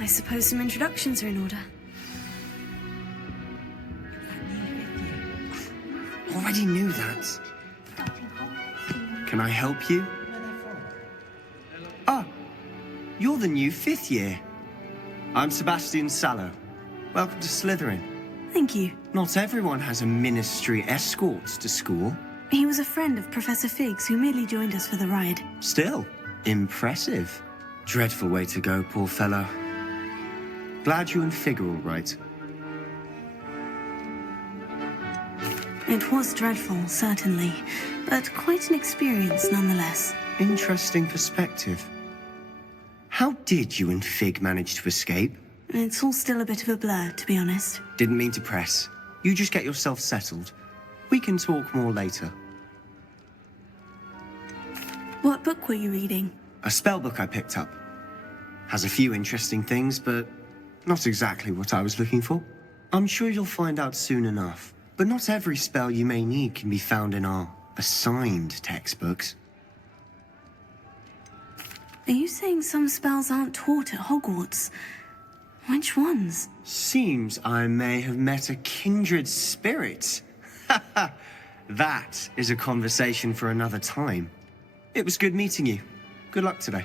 I suppose some introductions are in order. Already knew that. Can I help you? Ah, you're the new 5th year. I'm Sebastian Sallow. Welcome to Slytherin. Thank you. Not everyone has a ministry escort to school. He was a friend of Professor Fig's who merely joined us for the ride. Still, impressive. Dreadful way to go, poor fellow. Glad you and Fig are all right. It was dreadful, certainly, but quite an experience nonetheless. Interesting perspective. How did you and Fig manage to escape? It's all still a bit of a blur, to be honest. Didn't mean to press. You just get yourself settled. We can talk more later. What book were you reading? A spell book I picked up. Has a few interesting things, but not exactly what I was looking for. I'm sure you'll find out soon enough. But not every spell you may need can be found in our assigned textbooks. Are you saying some spells aren't taught at Hogwarts? Which ones? Seems I may have met a kindred spirit. That is a conversation for another time. It was good meeting you. Good luck today.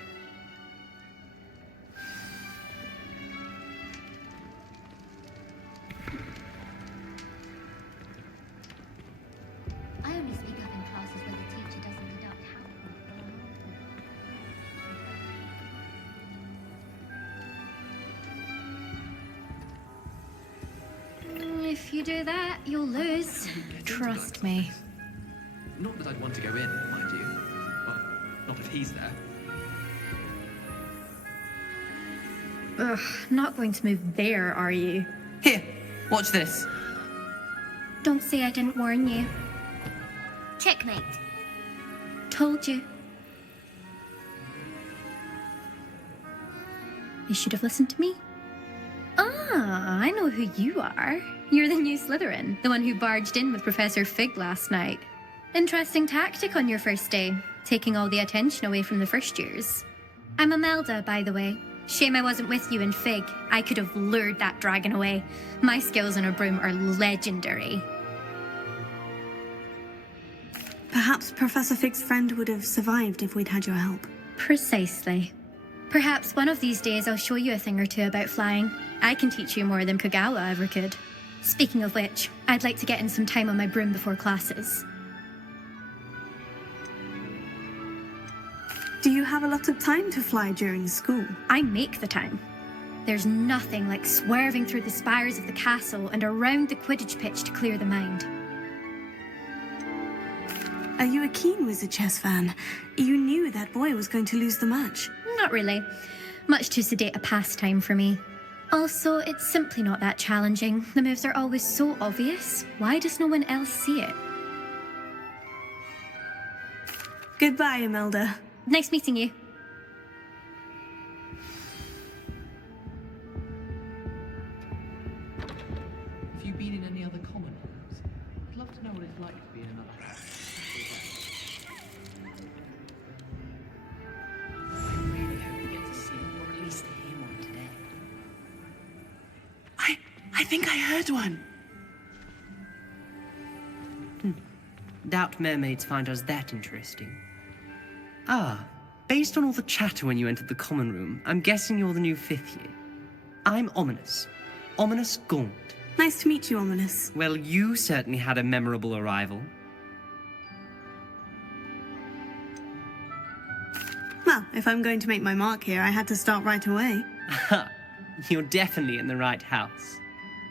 I only speak up in classes where the teacher doesn't conduct house. If you do that, you'll lose. Trust me. Not that I'd want to go in, mind you. Well, not if he's there. Ugh, not going to move there, are you? Here, watch this. Don't say I didn't warn you. Checkmate. Told you. You should have listened to me. Ah, I know who you are. You're the new Slytherin, the one who barged in with Professor Fig last night. Interesting tactic on your first day, taking all the attention away from the first years. I'm Imelda, by the way. Shame I wasn't with you in Fig. I could have lured that dragon away. My skills on a broom are legendary. Perhaps Professor Fig's friend would have survived if we'd had your help. Precisely. Perhaps one of these days I'll show you a thing or two about flying. I can teach you more than Kogawa ever could. Speaking of which, I'd like to get in some time on my broom before classes. Do you have a lot of time to fly during school? I make the time. There's nothing like swerving through the spires of the castle and around the Quidditch pitch to clear the mind. Are you a keen Wizard chess fan? You knew that boy was going to lose the match. Not really. Much too sedate a pastime for me. Also, it's simply not that challenging. The moves are always so obvious. Why does no one else see it? Goodbye, Imelda. Nice meeting you. Have you been in any other common rooms? I'd love to know what it's like to be in another house. I really hope we get to see him, or at least hear one today. I think I heard one. Doubt mermaids find us that interesting. Ah, based on all the chatter when you entered the common room, I'm guessing you're the new 5th year. I'm Ominous. Ominous Gaunt. Nice to meet you, Ominous. Well, you certainly had a memorable arrival. Well, if I'm going to make my mark here, I had to start right away. You're definitely in the right house.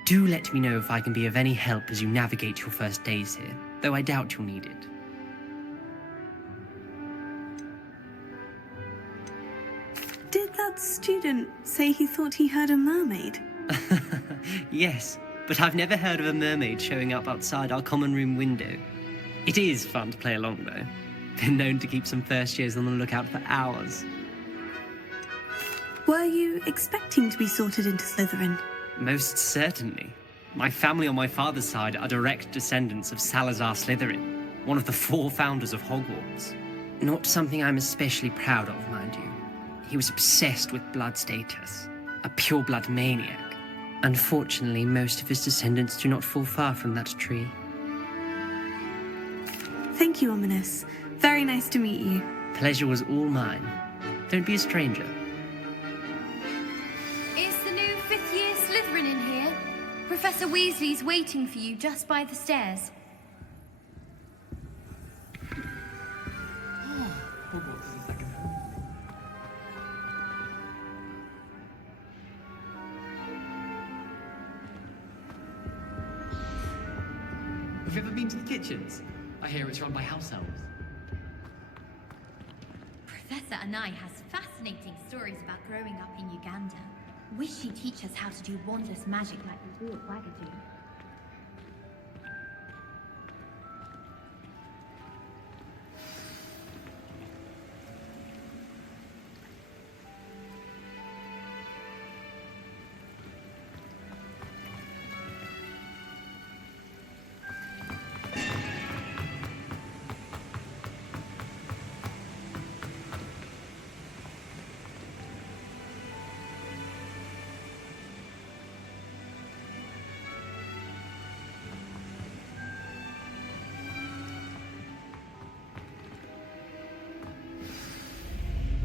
Do let me know if I can be of any help as you navigate your first days here, though I doubt you'll need it. Did that student say he thought he heard a mermaid? Yes, but I've never heard of a mermaid showing up outside our common room window. It is fun to play along, though. Been known to keep some first years on the lookout for hours. Were you expecting to be sorted into Slytherin? Most certainly. My family on my father's side are direct descendants of Salazar Slytherin, one of the 4 founders of Hogwarts. Not something I'm especially proud of, mind you. He was obsessed with blood status, a pure-blood maniac. Unfortunately, most of his descendants do not fall far from that tree. Thank you, Ominous. Very nice to meet you. Pleasure was all mine. Don't be a stranger. Is the new fifth-year Slytherin in here? Professor Weasley's waiting for you just by the stairs. Hogwarts is a second home. Have you ever been to the kitchens? I hear it's run by house elves. Professor Anai has fascinating stories about growing up in Uganda. Wish she'd teach us how to do wandless magic like we do at Wagadu.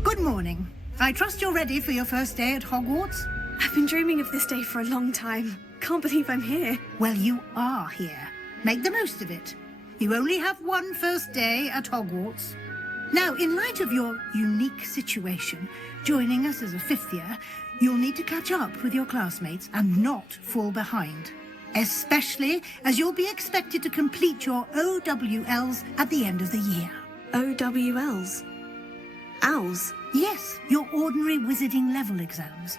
Good morning. I trust you're ready for your first day at Hogwarts? I've been dreaming of this day for a long time. Can't believe I'm here. Well, you are here. Make the most of it. You only have one first day at Hogwarts. Now, in light of your unique situation, joining us as a fifth year, you'll need to catch up with your classmates and not fall behind. Especially as you'll be expected to complete your OWLs at the end of the year. OWLs? Owls? Yes, your ordinary wizarding level exams.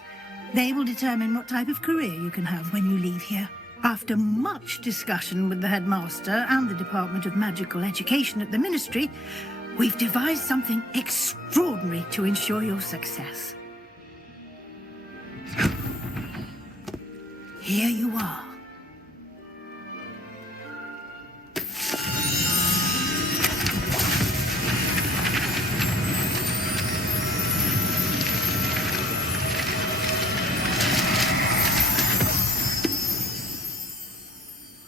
They will determine what type of career you can have when you leave here. After much discussion with the headmaster and the Department of Magical Education at the Ministry, we've devised something extraordinary to ensure your success. Here you are.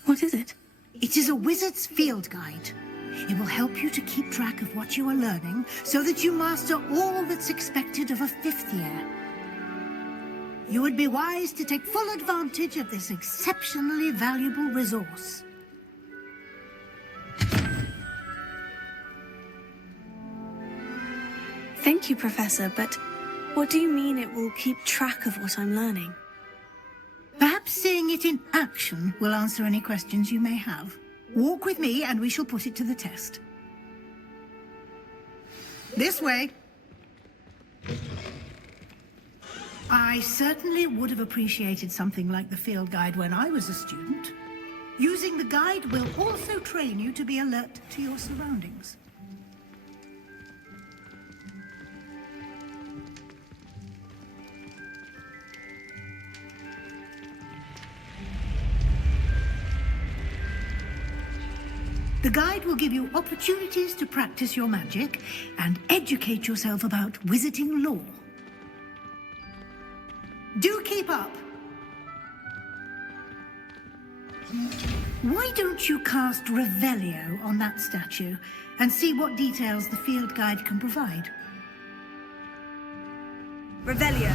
What is it? It is a wizard's field guide. It will help you to keep track of what you are learning so that you master all that's expected of a fifth year. You would be wise to take full advantage of this exceptionally valuable resource. Thank you, Professor, but what do you mean it will keep track of what I'm learning? Perhaps seeing it in action will answer any questions you may have. Walk with me and we shall put it to the test. This way. I certainly would have appreciated something like the field guide when I was a student. Using the guide will also train you to be alert to your surroundings. The guide will give you opportunities to practice your magic and educate yourself about wizarding lore. Do keep up! Why don't you cast Revelio on that statue and see what details the field guide can provide? Revelio.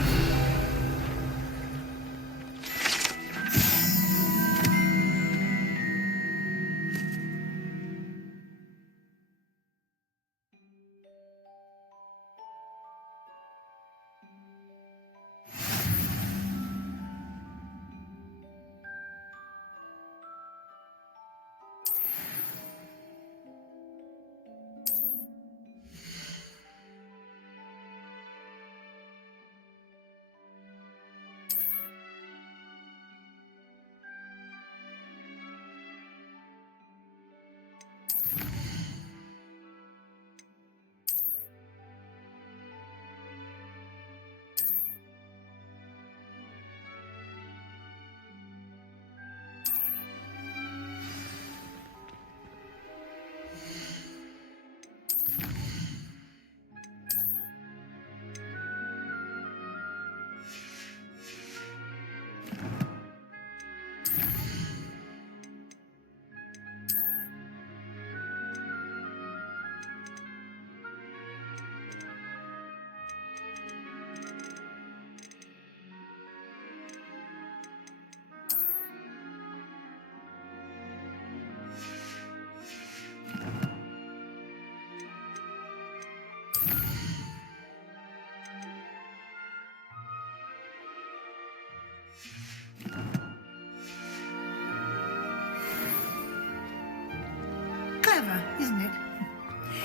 clever, isn't it?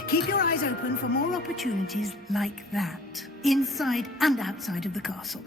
Keep your eyes open for more opportunities like that, inside and outside of the castle.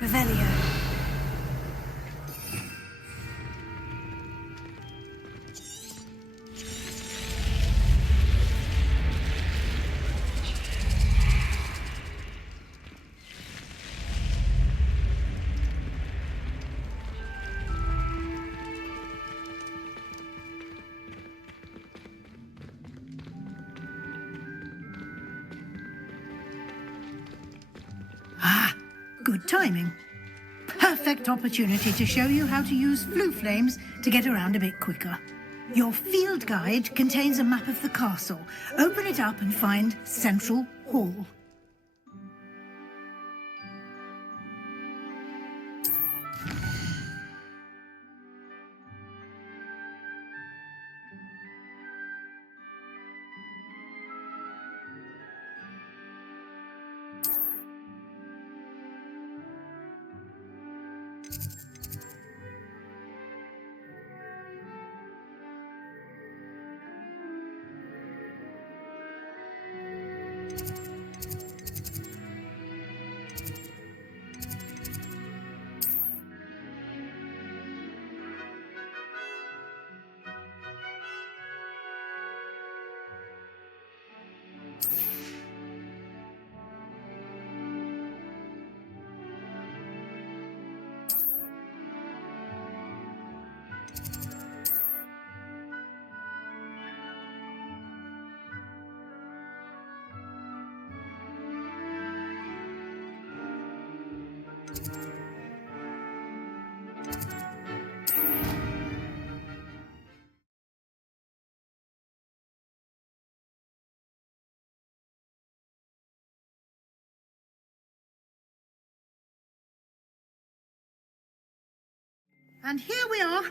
Revelio. Good timing. Perfect opportunity to show you how to use flue flames to get around a bit quicker. Your field guide contains a map of the castle. Open it up and find Central Hall. And here we are.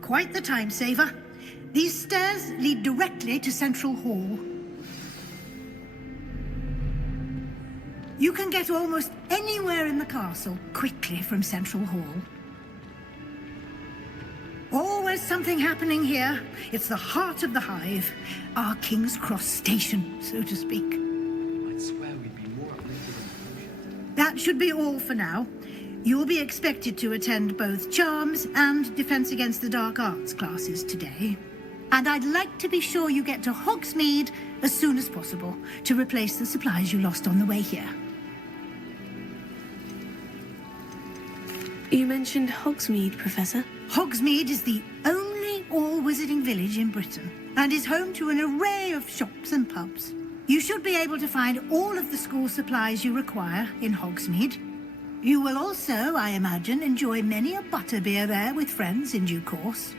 Quite the time saver. These stairs lead directly to Central Hall. You can get almost anywhere in the castle quickly from Central Hall. Always something happening here. It's the heart of the hive. Our King's Cross station, so to speak. I'd swear we'd be more uplifted than That should be all for now. You'll be expected to attend both Charms and Defense Against the Dark Arts classes today. And I'd like to be sure you get to Hogsmeade as soon as possible to replace the supplies you lost on the way here. You mentioned Hogsmeade, Professor. Hogsmeade is the only all-wizarding village in Britain and is home to an array of shops and pubs. You should be able to find all of the school supplies you require in Hogsmeade. You will also, I imagine, enjoy many a butterbeer there with friends in due course.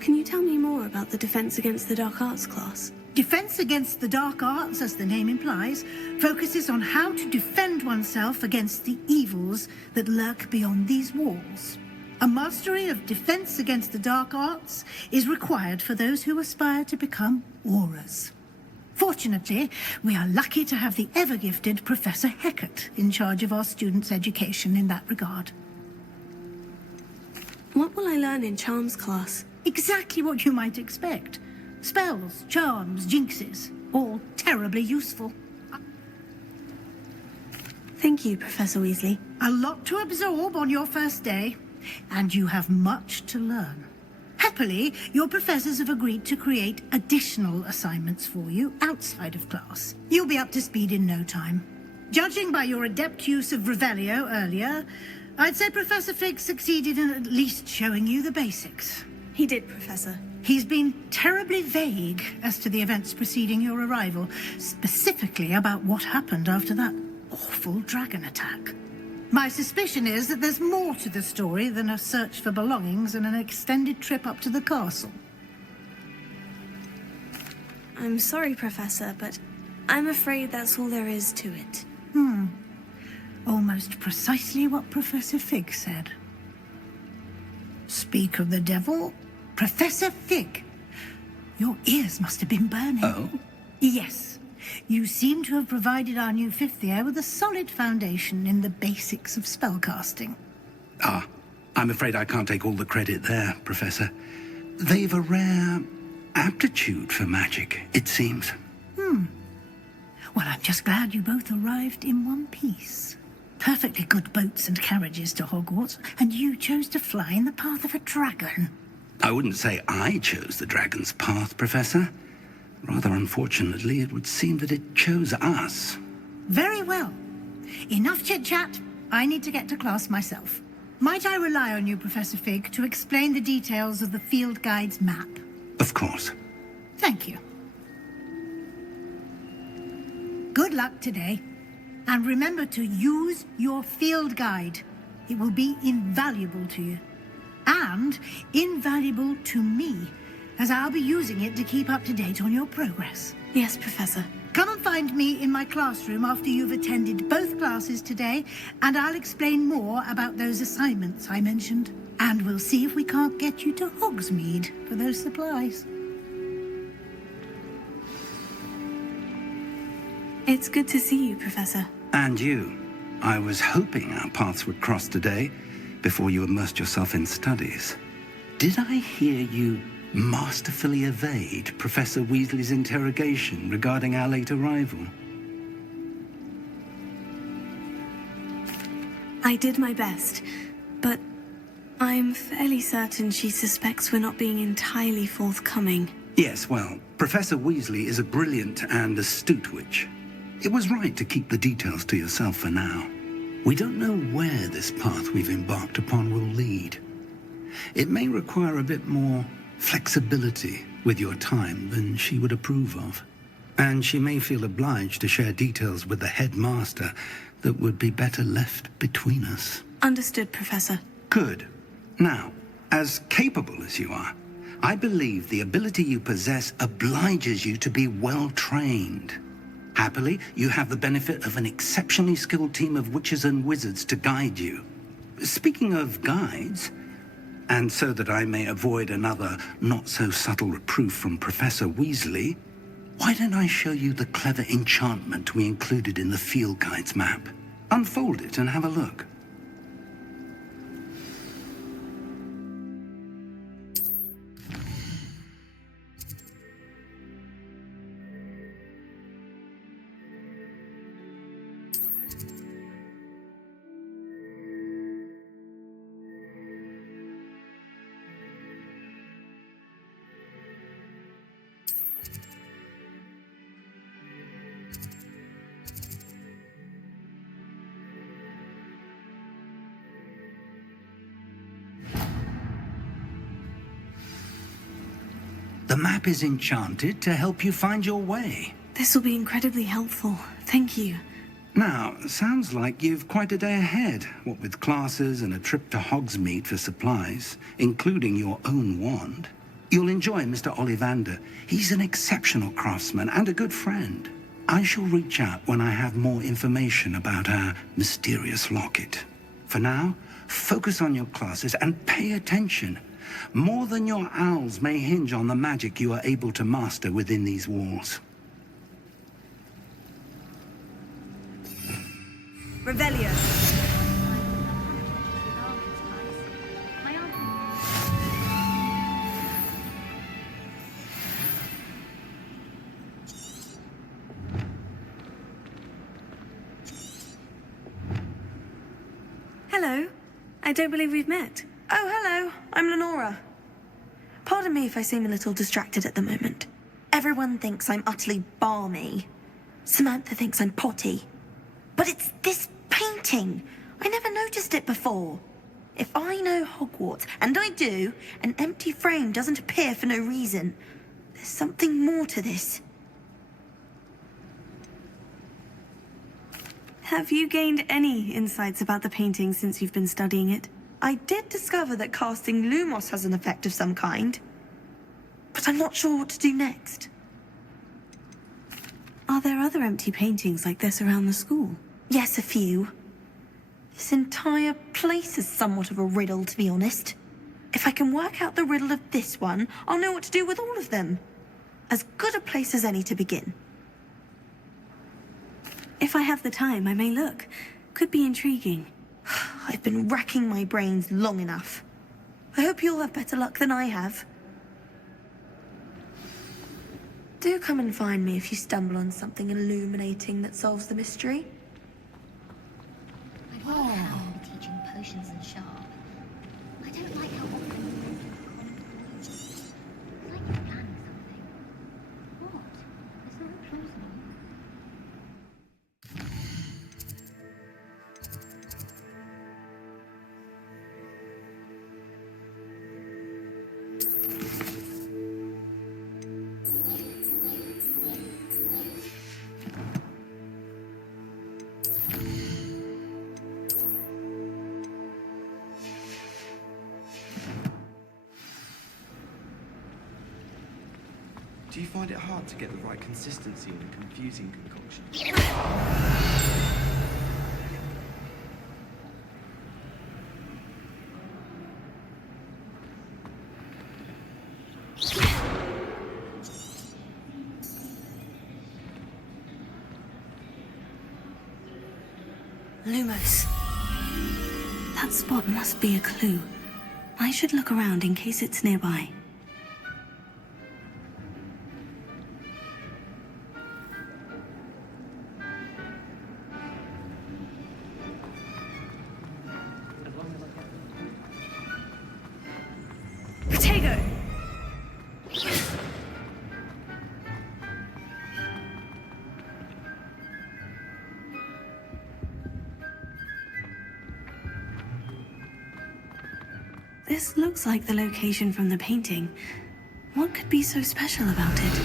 Can you tell me more about the Defense Against the Dark Arts class? Defense Against the Dark Arts, as the name implies, focuses on how to defend oneself against the evils that lurk beyond these walls. A mastery of Defense Against the Dark Arts is required for those who aspire to become auras. Fortunately, we are lucky to have the ever-gifted Professor Hecat in charge of our students' education in that regard. What will I learn in Charms class? Exactly what you might expect. Spells, charms, jinxes, all terribly useful. Thank you, Professor Weasley. A lot to absorb on your first day, and you have much to learn. Happily, your professors have agreed to create additional assignments for you outside of class. You'll be up to speed in no time. Judging by your adept use of Revelio earlier, I'd say Professor Fig succeeded in at least showing you the basics. He did, Professor. He's been terribly vague as to the events preceding your arrival, specifically about what happened after that awful dragon attack. My suspicion is that there's more to the story than a search for belongings and an extended trip up to the castle. I'm sorry, Professor, but I'm afraid that's all there is to it. Almost precisely what Professor Fig said. Speak of the devil, Professor Fig. Your ears must have been burning. Oh? Yes. You seem to have provided our new fifth year with a solid foundation in the basics of spellcasting. Ah, I'm afraid I can't take all the credit there, Professor. They've a rare aptitude for magic, it seems. Well, I'm just glad you both arrived in one piece. Perfectly good boats and carriages to Hogwarts, and you chose to fly in the path of a dragon. I wouldn't say I chose the dragon's path, Professor. Rather unfortunately, it would seem that it chose us. Very well. Enough chit-chat. I need to get to class myself. Might I rely on you, Professor Fig, to explain the details of the field guide's map? Of course. Thank you. Good luck today. And remember to use your field guide. It will be invaluable to you. And invaluable to me, as I'll be using it to keep up to date on your progress. Yes, Professor. Come and find me in my classroom after you've attended both classes today, and I'll explain more about those assignments I mentioned. And we'll see if we can't get you to Hogsmeade for those supplies. It's good to see you, Professor. And you. I was hoping our paths would cross today, before you immersed yourself in studies. Did I hear you masterfully evade Professor Weasley's interrogation regarding our late arrival? I did my best, but I'm fairly certain she suspects we're not being entirely forthcoming. Yes, well, Professor Weasley is a brilliant and astute witch. It was right to keep the details to yourself for now. We don't know where this path we've embarked upon will lead. It may require a bit more flexibility with your time than she would approve of. And she may feel obliged to share details with the headmaster that would be better left between us. Understood, Professor. Good. Now, as capable as you are, I believe the ability you possess obliges you to be well trained. Happily, you have the benefit of an exceptionally skilled team of witches and wizards to guide you. Speaking of guides, and so that I may avoid another not-so-subtle reproof from Professor Weasley, why don't I show you the clever enchantment we included in the field guide's map? Unfold it and have a look. The map is enchanted to help you find your way. This will be incredibly helpful. Thank you. Now, sounds like you've quite a day ahead, what with classes and a trip to Hogsmeade for supplies, including your own wand. You'll enjoy Mr. Ollivander. He's an exceptional craftsman and a good friend. I shall reach out when I have more information about our mysterious locket. For now, focus on your classes and pay attention. More than your owls may hinge on the magic you are able to master within these walls. Revelio. Hello. I don't believe we've met. Oh, hello. I'm Lenora. Pardon me if I seem a little distracted at the moment. Everyone thinks I'm utterly balmy. Samantha thinks I'm potty. But it's this painting. I never noticed it before. If I know Hogwarts, and I do, an empty frame doesn't appear for no reason. There's something more to this. Have you gained any insights about the painting since you've been studying it? I did discover that casting Lumos has an effect of some kind, but I'm not sure what to do next. Are there other empty paintings like this around the school? Yes, a few. This entire place is somewhat of a riddle, to be honest. If I can work out the riddle of this one, I'll know what to do with all of them. As good a place as any to begin. If I have the time, I may look. Could be intriguing. I've been racking my brains long enough. I hope you'll have better luck than I have. Do come and find me if you stumble on something illuminating that solves the mystery. I'd like how you're teaching potions and sharp. I don't like how often it's like you're planning something. What? It's not plausible. Do you find it hard to get the right consistency in a confusing concoction? Lumos. That spot must be a clue. I should look around in case it's nearby. Potato! This looks like the location from the painting. What could be so special about it?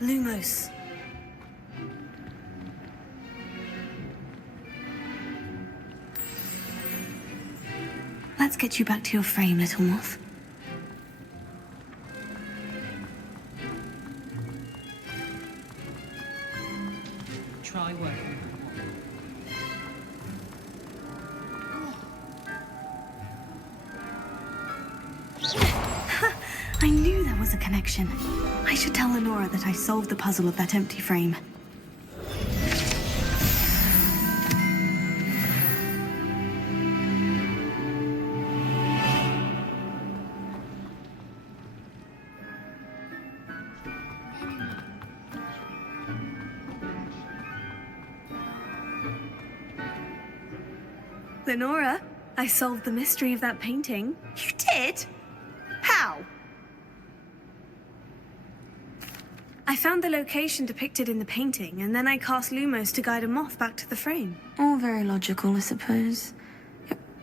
Lumos. Let's get you back to your frame, little moth. Try working. I knew there was a connection. I should tell Lenora that I solved the puzzle of that empty frame. Lenora, I solved the mystery of that painting. You did? How? I found the location depicted in the painting, and then I cast Lumos to guide a moth back to the frame. All very logical, I suppose.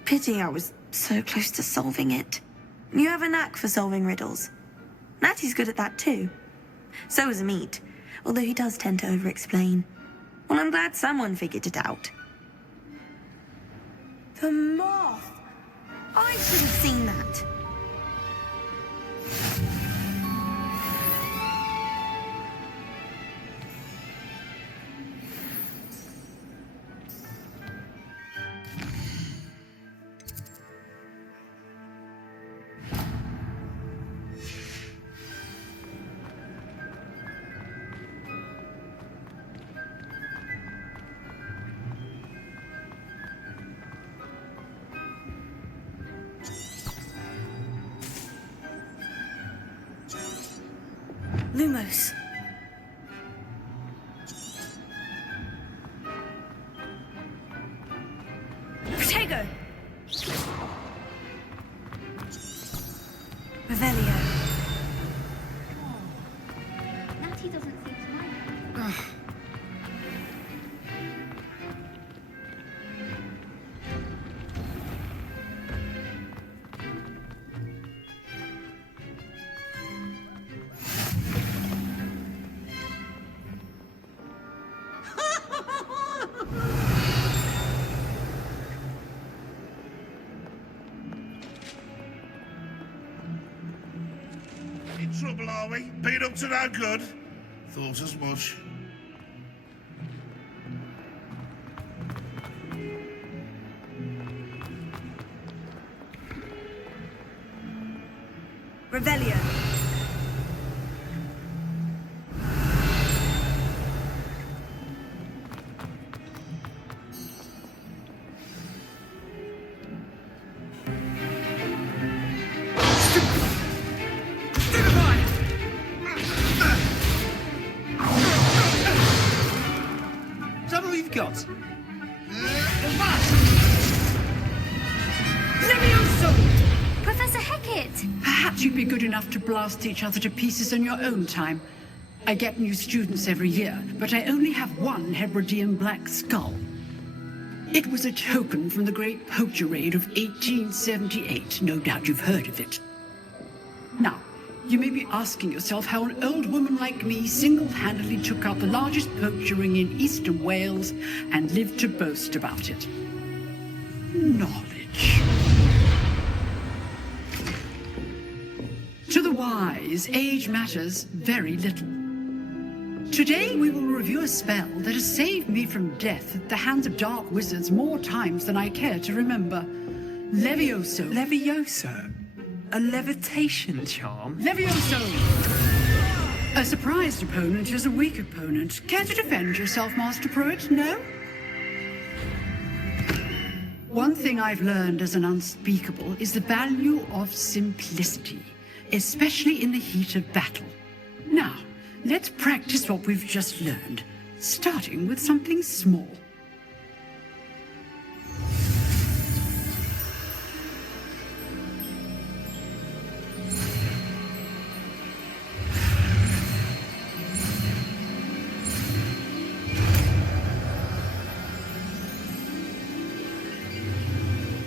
Pity I was so close to solving it. You have a knack for solving riddles. Natty's good at that too. So is Amit, although he does tend to over-explain. Well, I'm glad someone figured it out. The moth! I should have seen that. Revelio. Natty doesn't seem to mind. In trouble, are we? Been up to no good? Thought as much. Revelio. Is that all you've got? Professor Hecat! Perhaps you'd be good enough to blast each other to pieces on your own time. I get new students every year, but I only have one Hebridean black skull. It was a token from the Great Poacher Raid of 1878. No doubt you've heard of it. Now, you may be asking yourself how an old woman like me single-handedly took out the largest poacher ring in eastern Wales and lived to boast about it. Knowledge. To the wise, age matters very little. Today we will review a spell that has saved me from death at the hands of dark wizards more times than I care to remember. Levioso. Levioso? A levitation charm? Levioso! A surprised opponent is a weak opponent. Care to defend yourself, Master Pruitt? No? One thing I've learned as an unspeakable is the value of simplicity, especially in the heat of battle. Now, let's practice what we've just learned, starting with something small.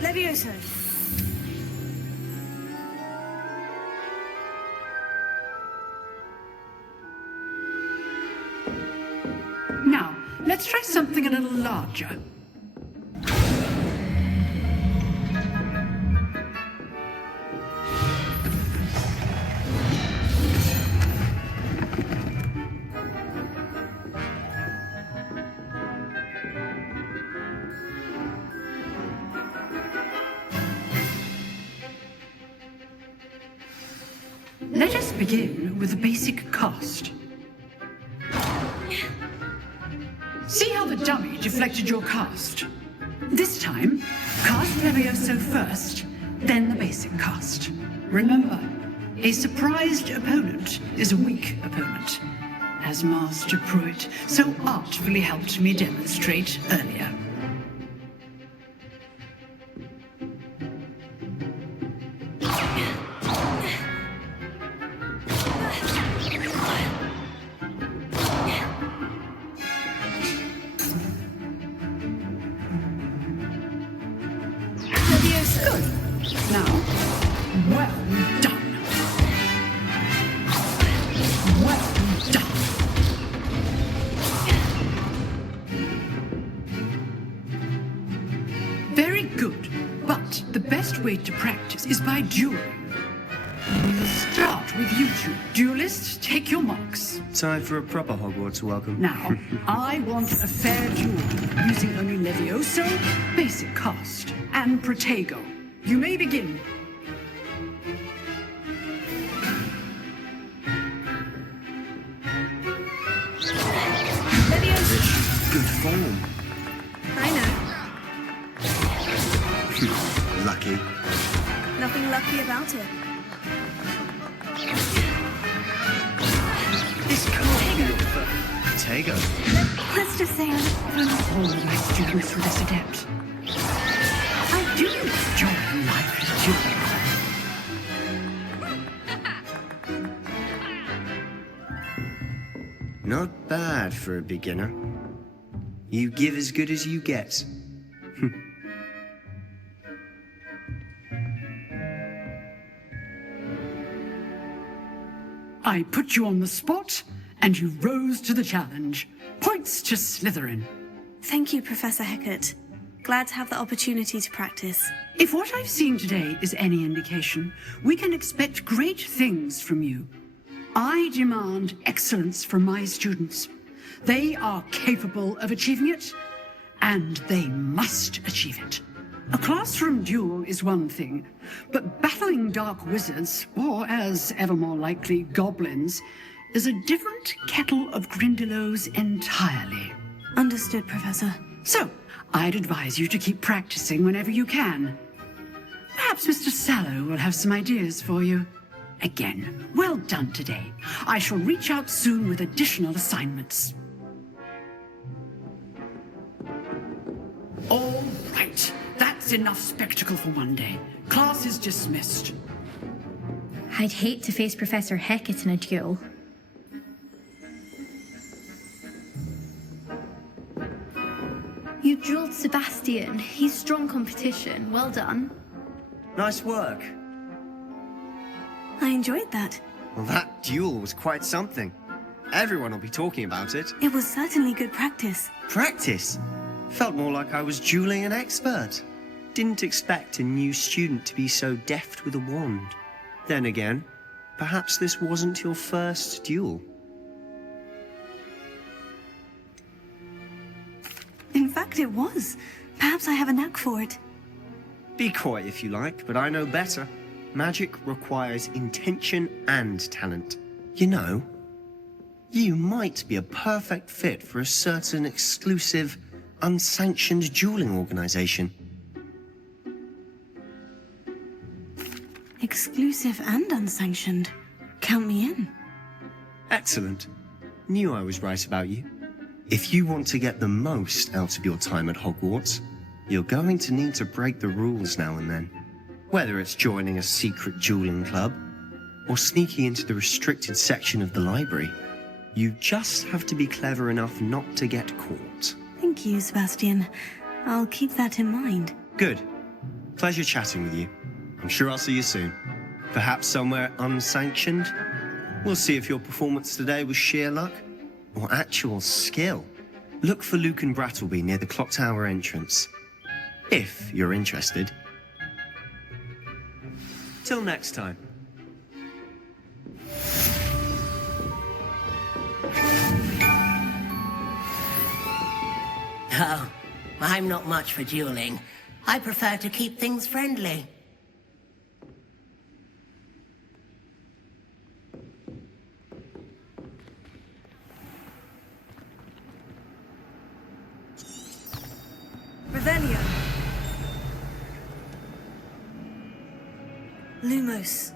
Levioso. Now, let's try something a little larger. Let us begin with a basic cast. See how the dummy deflected your cast? This time, cast Levioso first, then the basic cast. Remember, a surprised opponent is a weak opponent, as Master Pruitt so artfully helped me demonstrate earlier. Good. Now, well done. Well done. Very good. But the best way to practice is by dueling. We'll start with you two. Duelists, take your marks. Time for a proper Hogwarts welcome. Now, I want a fair duel using only Levioso, basic cast, and Protego. You may begin. Levioso. Good form. I know. Lucky. Nothing lucky about it. This can't be your first. Tego. Let's just say I'm All my students were this adept. I do enjoy life as dueling. for a beginner. You give as good as you get. I put you on the spot, and you rose to the challenge. Points to Slytherin. Thank you, Professor Hecat. Glad to have the opportunity to practice. If what I've seen today is any indication, we can expect great things from you. I demand excellence from my students. They are capable of achieving it, and they must achieve it. A classroom duel is one thing, but battling dark wizards, or as ever more likely, goblins, is a different kettle of Grindylows entirely. Understood, Professor. So, I'd advise you to keep practicing whenever you can. Perhaps Mr. Sallow will have some ideas for you. Again, well done today. I shall reach out soon with additional assignments. All right, that's enough spectacle for one day. Class is dismissed. I'd hate to face Professor Hecat in a duel. You drilled Sebastian. He's strong competition. Well done. Nice work. I enjoyed that. Well, that duel was quite something. Everyone will be talking about it. It was certainly good practice. Practice? Felt more like I was dueling an expert. Didn't expect a new student to be so deft with a wand. Then again, perhaps this wasn't your first duel. In fact, it was. Perhaps I have a knack for it. Be coy if you like, but I know better. Magic requires intention and talent. You know, you might be a perfect fit for a certain exclusive, unsanctioned dueling organization. Exclusive and unsanctioned. Count me in. Excellent. Knew I was right about you. If you want to get the most out of your time at Hogwarts, you're going to need to break the rules now and then. Whether it's joining a secret dueling club or sneaking into the restricted section of the library, you just have to be clever enough not to get caught. Thank you, Sebastian. I'll keep that in mind. Good. Pleasure chatting with you. I'm sure I'll see you soon. Perhaps somewhere unsanctioned? We'll see if your performance today was sheer luck or actual skill. Look for Luke and Brattleby near the clock tower entrance, if you're interested. Till next time. Oh, I'm not much for dueling. I prefer to keep things friendly. Revelio. Lumos.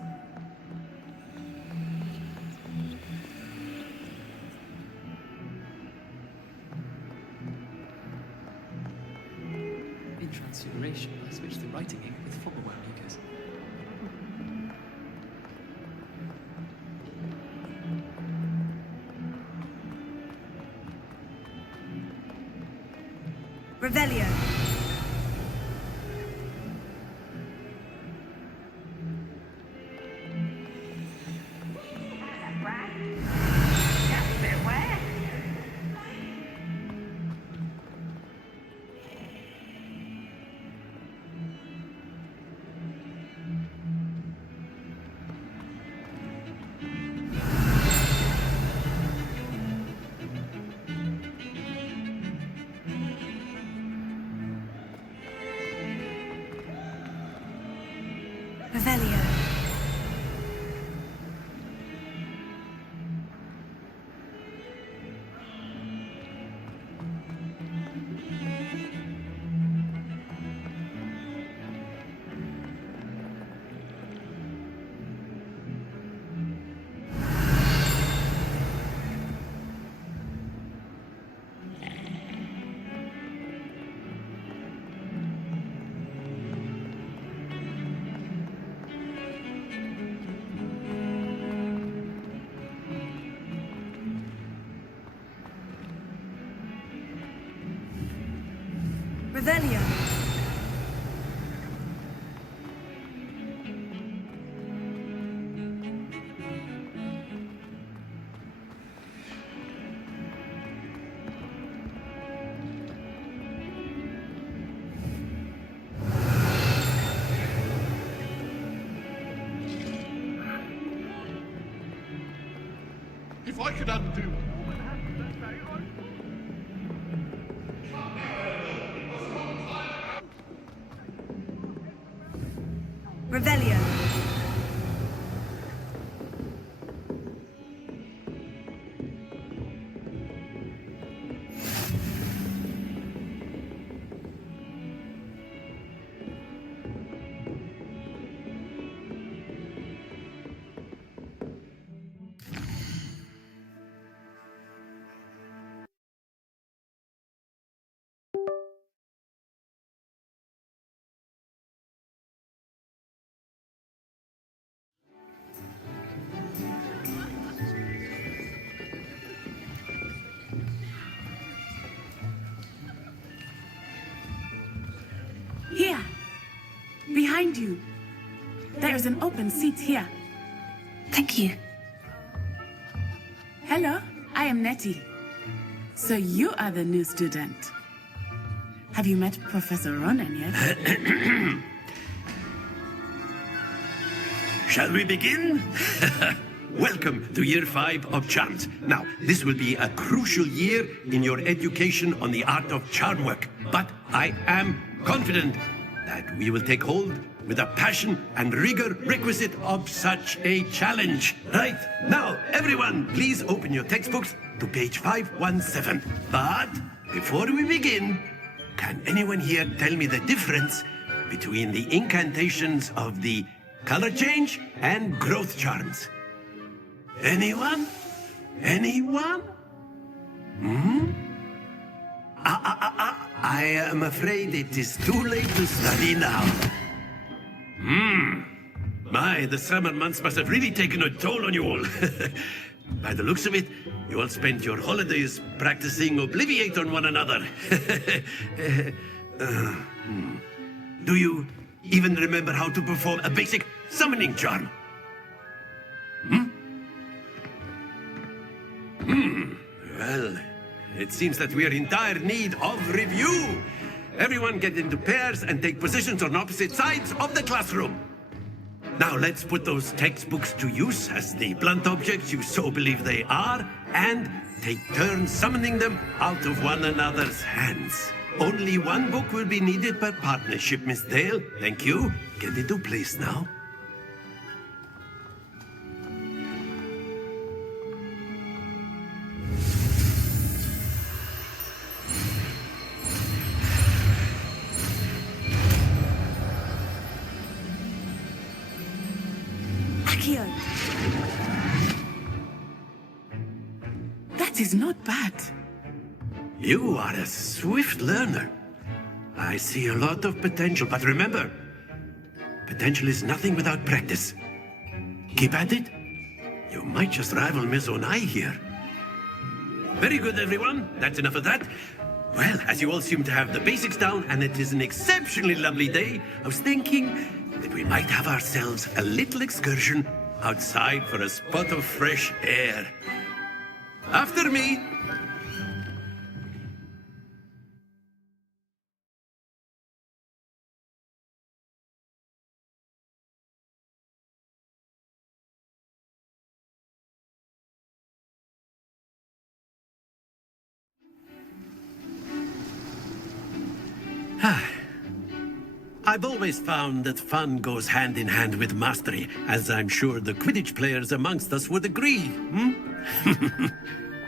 In transfiguration, I switched to writing ink with Fobberware Makers. Revelio. Revelio. Revelio. If I could undo... Revelio. Here, behind you. There's an open seat here. Thank you. Hello, I am Nettie. So you are the new student. Have you met Professor Ronan yet? Shall we begin? Welcome to year 5 of charms. Now, this will be a crucial year in your education on the art of charm work. But I am confident that we will take hold with the passion and rigor requisite of such a challenge. Right, now, everyone, please open your textbooks to page 517. But before we begin, can anyone here tell me the difference between the incantations of the color change and growth charms? Anyone? Anyone? I am afraid it is too late to study now. My, the summer months must have really taken a toll on you all. By the looks of it, you all spent your holidays practicing Obliviate on one another. Do you even remember how to perform a basic summoning charm? Well, it seems that we are in dire need of review. Everyone get into pairs and take positions on opposite sides of the classroom. Now let's put those textbooks to use as the blunt objects you so believe they are, and take turns summoning them out of one another's hands. Only one book will be needed per partnership, Miss Dale. Thank you. Get into place now. That is not bad. You are a swift learner. I see a lot of potential, but remember, potential is nothing without practice. Keep at it. You might just rival Miss Onai here. Very good, everyone. That's enough of that. Well, as you all seem to have the basics down, and it is an exceptionally lovely day, I was thinking that we might have ourselves a little excursion outside for a spot of fresh air. After me. I've always found that fun goes hand in hand with mastery, as I'm sure the Quidditch players amongst us would agree.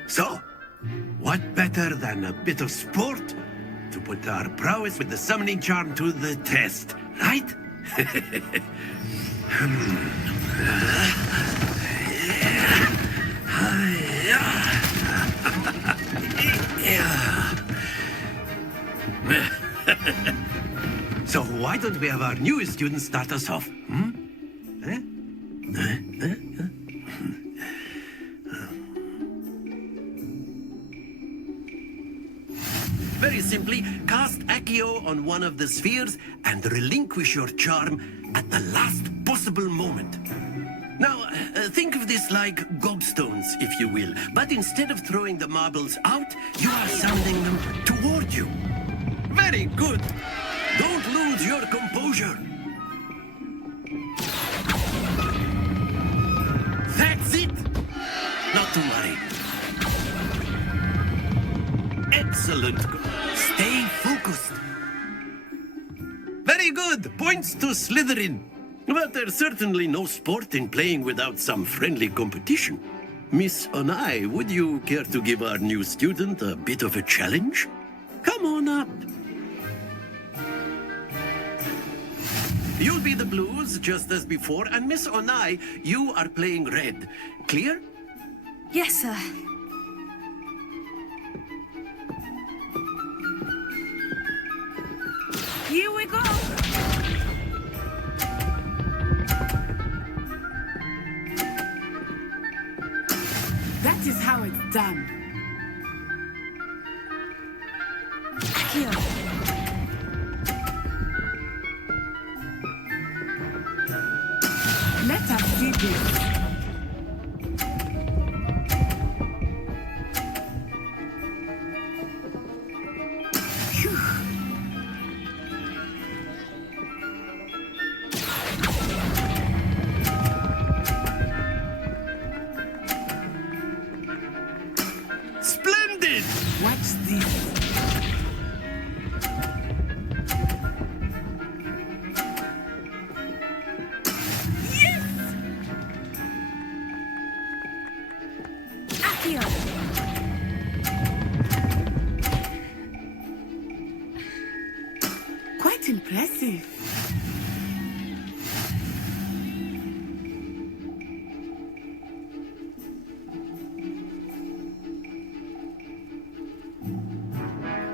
So, what better than a bit of sport to put our prowess with the summoning charm to the test, right? So why don't we have our newest student start us off? Very simply cast Accio on one of the spheres and relinquish your charm at the last possible moment. Now, think of this like gobstones, if you will. But instead of throwing the marbles out, you are summoning them toward you. Very good. Don't lose your composure. That's it. Not to worry. Excellent. Stay focused. Very good. Points to Slytherin. But there's certainly no sport in playing without some friendly competition. Miss Onai, would you care to give our new student a bit of a challenge? Come on up. You'll be the blues, just as before, and Miss Onai, you are playing red. Clear? Yes, sir. Here we go. That is how it's done. Here. Let us see this. Splendid! Watch this. Quite impressive.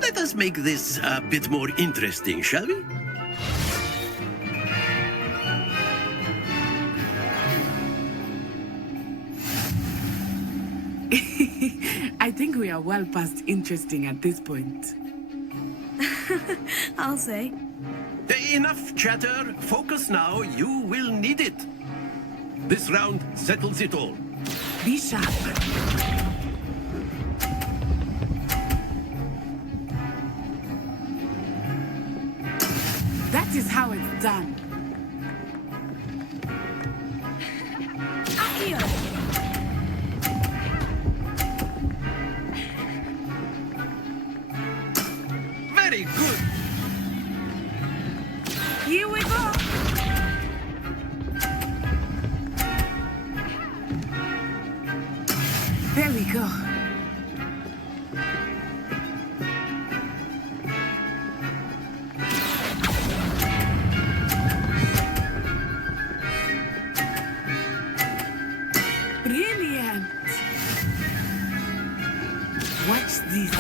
Let us make this a bit more interesting, shall we? I think we are well past interesting at this point. I'll say. Enough chatter. Focus now. You will need it. This round settles it all. Be sharp. That is how it's done. Very good. Here we go. There we go. Brilliant. Watch this.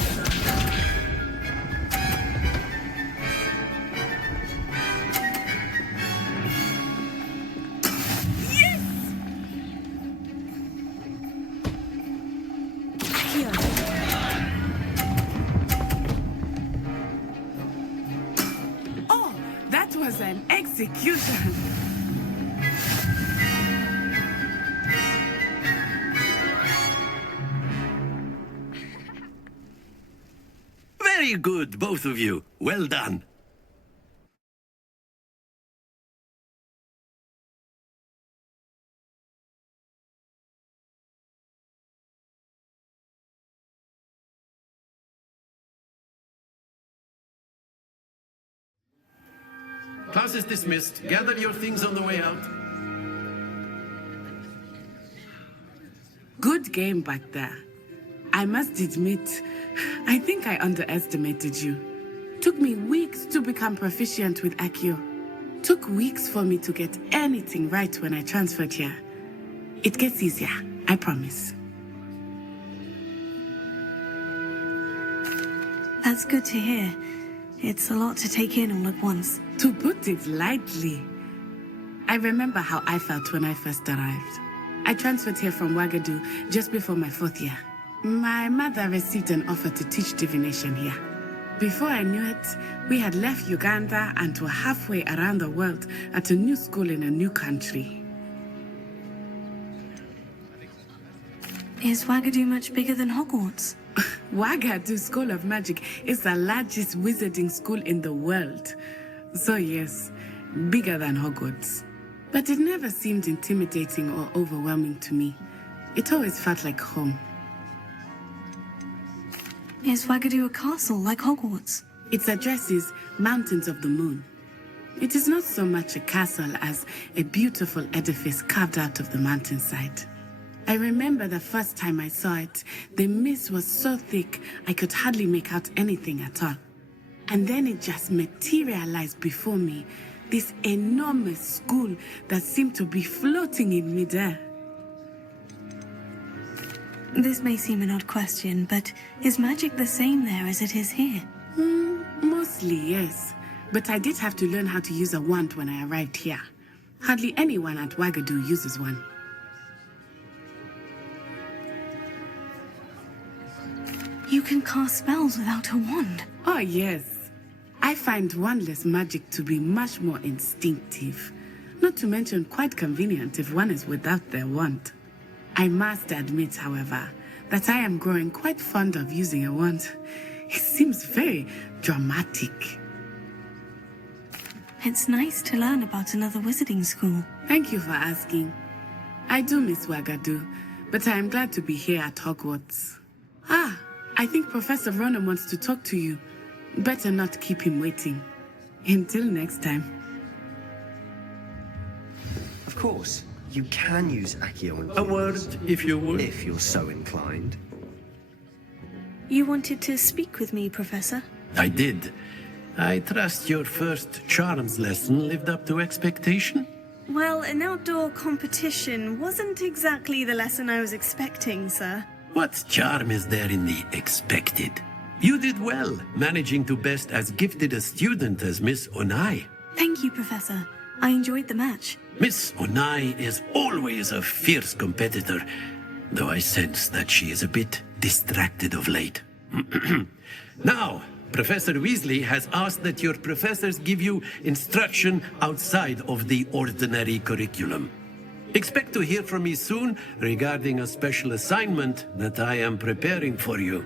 Oh, that was an execution. Very good, both of you. Well done. Class is dismissed. Gather your things on the way out. Good game back there. I must admit, I think I underestimated you. Took me weeks to become proficient with Accio. Took weeks for me to get anything right when I transferred here. It gets easier, I promise. That's good to hear. It's a lot to take in all at once. To put it lightly, I remember how I felt when I first arrived. I transferred here from Ouagadougou just before my 4th year. My mother received an offer to teach divination here. Before I knew it, we had left Uganda and were halfway around the world at a new school in a new country. Is Wagadu much bigger than Hogwarts? Wagadu School of Magic is the largest wizarding school in the world. So yes, bigger than Hogwarts. But it never seemed intimidating or overwhelming to me. It always felt like home. Is Wagadu a castle like Hogwarts? Its address is Mountains of the Moon. It is not so much a castle as a beautiful edifice carved out of the mountainside. I remember the first time I saw it, the mist was so thick I could hardly make out anything at all. And then it just materialized before me, this enormous school that seemed to be floating in midair. This may seem an odd question, but is magic the same there as it is here? Mostly, yes. But I did have to learn how to use a wand when I arrived here. Hardly anyone at Wagadu uses one. You can cast spells without a wand. Oh, yes. I find wandless magic to be much more instinctive. Not to mention quite convenient if one is without their wand. I must admit, however, that I am growing quite fond of using a wand. It seems very dramatic. It's nice to learn about another wizarding school. Thank you for asking. I do miss Wagadu, but I am glad to be here at Hogwarts. Ah, I think Professor Ronan wants to talk to you. Better not keep him waiting. Until next time. Of course, you can use Accio and A word, if you would. if you're so inclined. You wanted to speak with me, Professor? I did. I trust your first charms lesson lived up to expectation? Well, an outdoor competition wasn't exactly the lesson I was expecting, sir. What charm is there in the expected? You did well, managing to best as gifted a student as Miss Onai. Thank you, Professor. I enjoyed the match. Miss Onai is always a fierce competitor, though I sense that she is a bit distracted of late. Now, Professor Weasley has asked that your professors give you instruction outside of the ordinary curriculum. Expect to hear from me soon regarding a special assignment that I am preparing for you.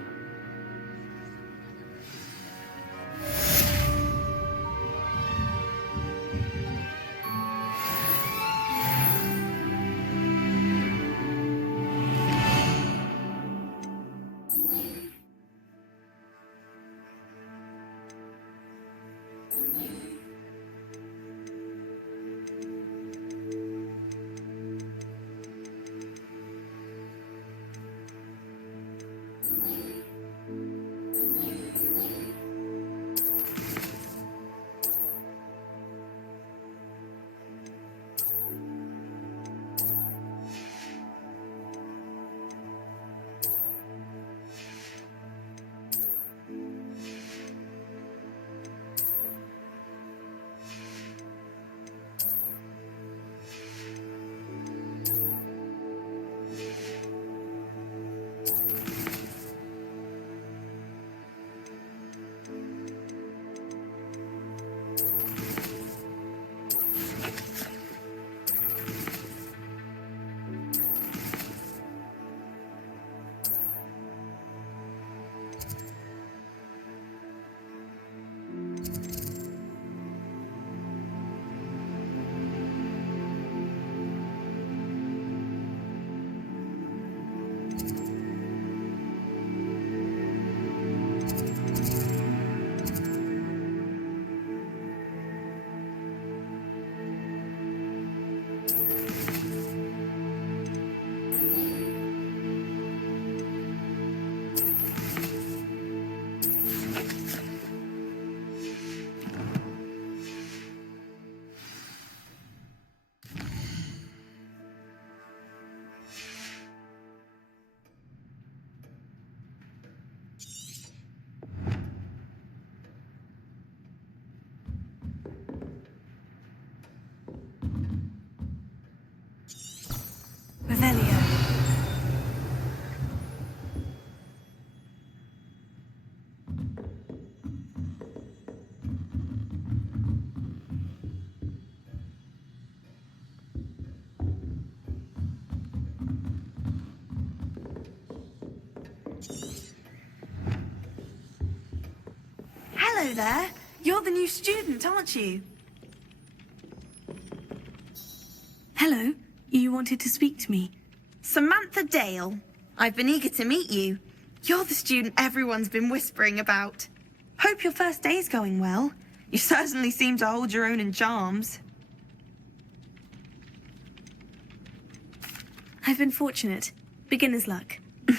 Hello there. You're the new student, aren't you? Hello. You wanted to speak to me? Samantha Dale. I've been eager to meet you. You're the student everyone's been whispering about. Hope your first day's going well. You certainly seem to hold your own in charms. I've been fortunate. Beginner's luck.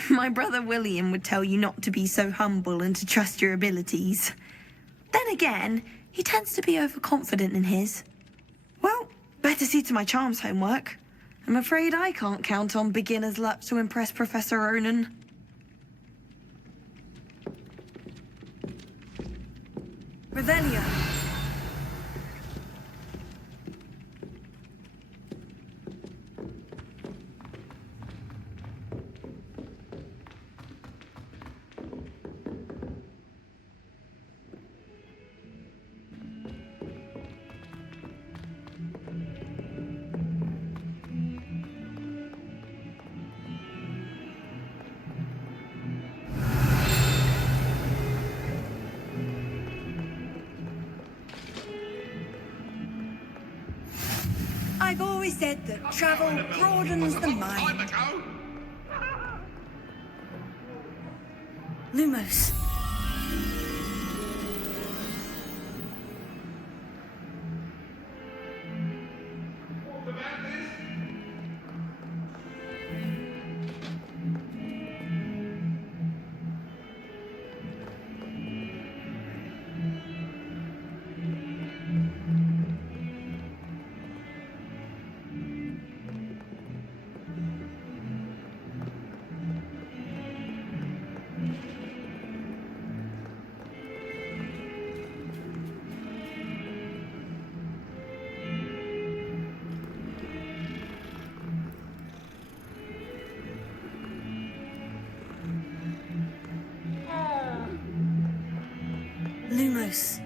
My brother William would tell you not to be so humble and to trust your abilities. Then again, he tends to be overconfident in his. Well, better see to my charms homework. I'm afraid I can't count on beginner's luck to impress Professor Onan. Revelio. I've always said that travel broadens the mind. Lumos. Lumos.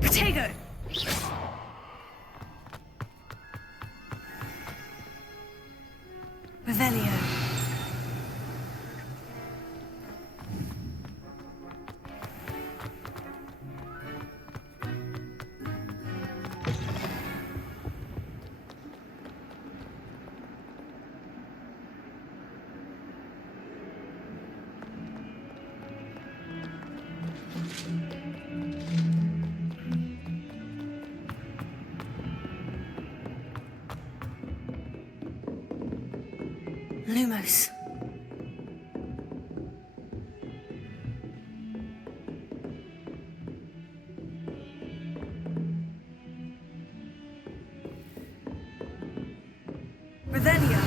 Potato. Revelio. Lumos. Revelio.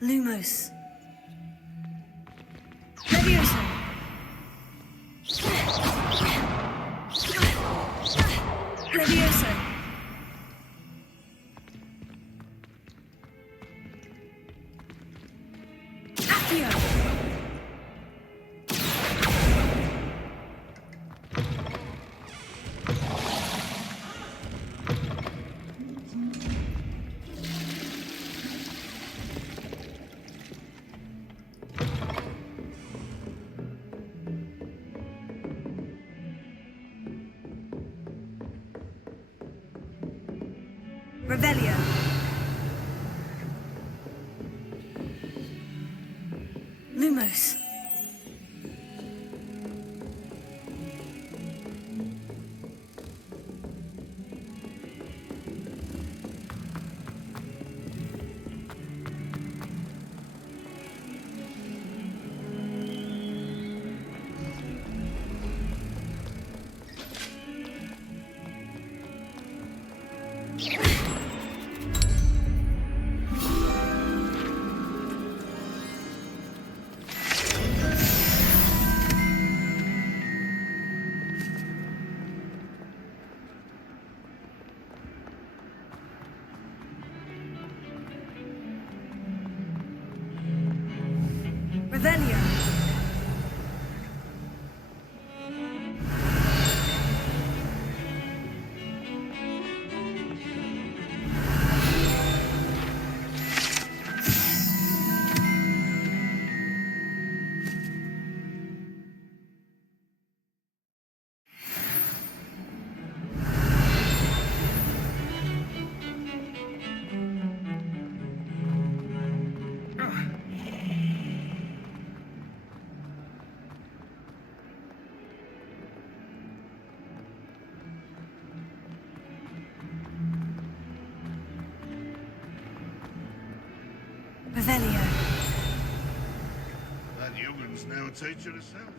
Lumos. Levioso. Levioso. Accio. Revelio. Lumos. Logan's now a teacher herself.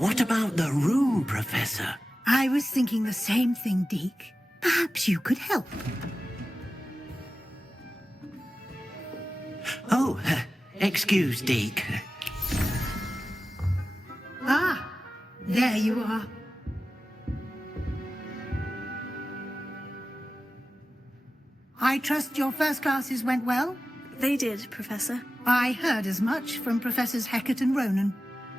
What about the room, Professor? I was thinking the same thing, Deke. Perhaps you could help. Oh, excuse, Deke. Ah, there you are. I trust your first classes went well? They did, Professor. I heard as much from Professors Hecat and Ronan.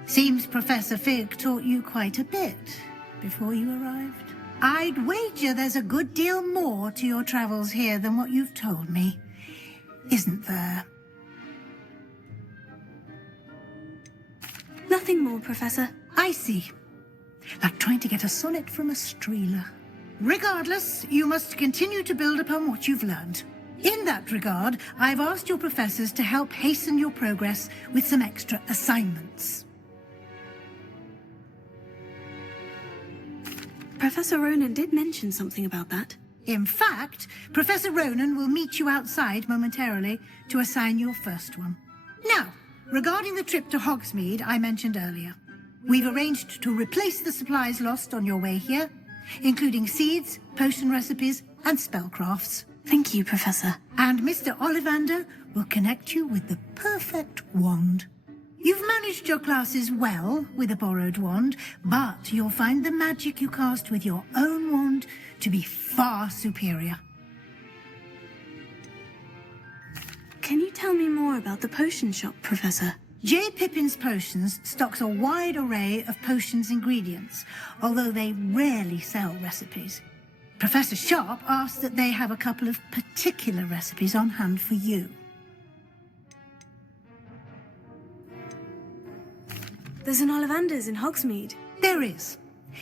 Seems Professor Fig taught you quite a bit before you arrived. I'd wager there's a good deal more to your travels here than what you've told me, isn't there? Nothing more, Professor. I see. Like trying to get a sonnet from a streeler. Regardless, you must continue to build upon what you've learned. In that regard, I've asked your professors to help hasten your progress with some extra assignments. Professor Ronan did mention something about that. In fact, Professor Ronan will meet you outside momentarily to assign your first one. Now, regarding the trip to Hogsmeade I mentioned earlier, we've arranged to replace the supplies lost on your way here, including seeds, potion recipes, and spellcrafts. Thank you, Professor. And Mr. Ollivander will connect you with the perfect wand. You've managed your classes well with a borrowed wand, but you'll find the magic you cast with your own wand to be far superior. Can you tell me more about the potion shop, Professor? J. Pippin's Potions stocks a wide array of potions ingredients, although they rarely sell recipes. Professor Sharp asked that they have a couple of particular recipes on hand for you. There's an Ollivander's in Hogsmeade. There is.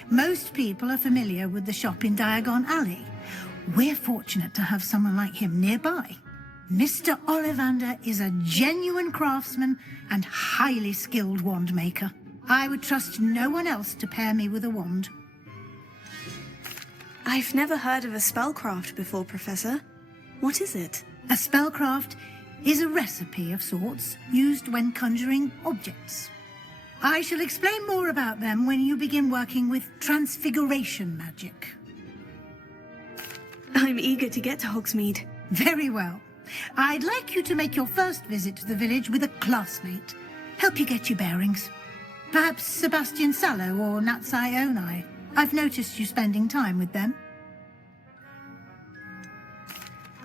Most people are familiar with the shop in Diagon Alley. We're fortunate to have someone like him nearby. Mr. Ollivander is a genuine craftsman and highly skilled wand maker. I would trust no one else to pair me with a wand. I've never heard of a spellcraft before, Professor. What is it? A spellcraft is a recipe of sorts used when conjuring objects. I shall explain more about them when you begin working with transfiguration magic. I'm eager to get to Hogsmeade. Very well. I'd like you to make your first visit to the village with a classmate. Help you get your bearings. Perhaps Sebastian Sallow or Natsai Onai. I've noticed you spending time with them.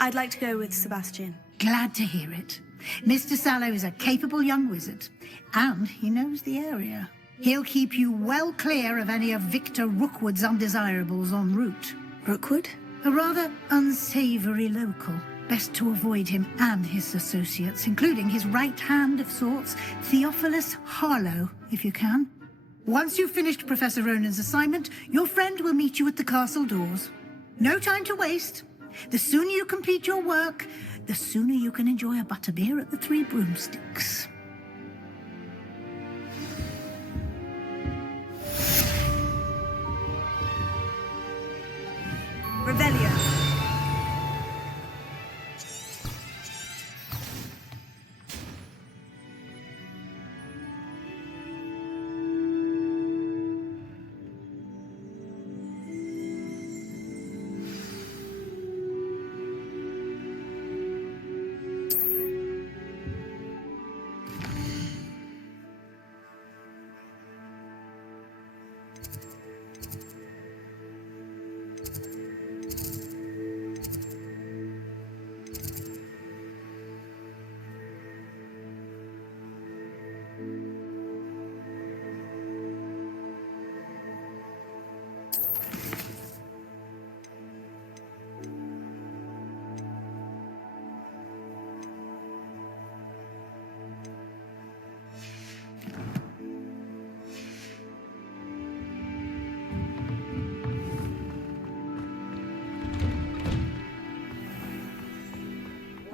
I'd like to go with Sebastian. Glad to hear it. Mr. Sallow is a capable young wizard, and he knows the area. He'll keep you well clear of any of Victor Rookwood's undesirables en route. Rookwood? A rather unsavoury local. Best to avoid him and his associates, including his right hand of sorts, Theophilus Harlow, if you can. Once you've finished Professor Ronan's assignment, your friend will meet you at the castle doors. No time to waste. The sooner you complete your work, the sooner you can enjoy a butterbeer at the Three Broomsticks. Revelio.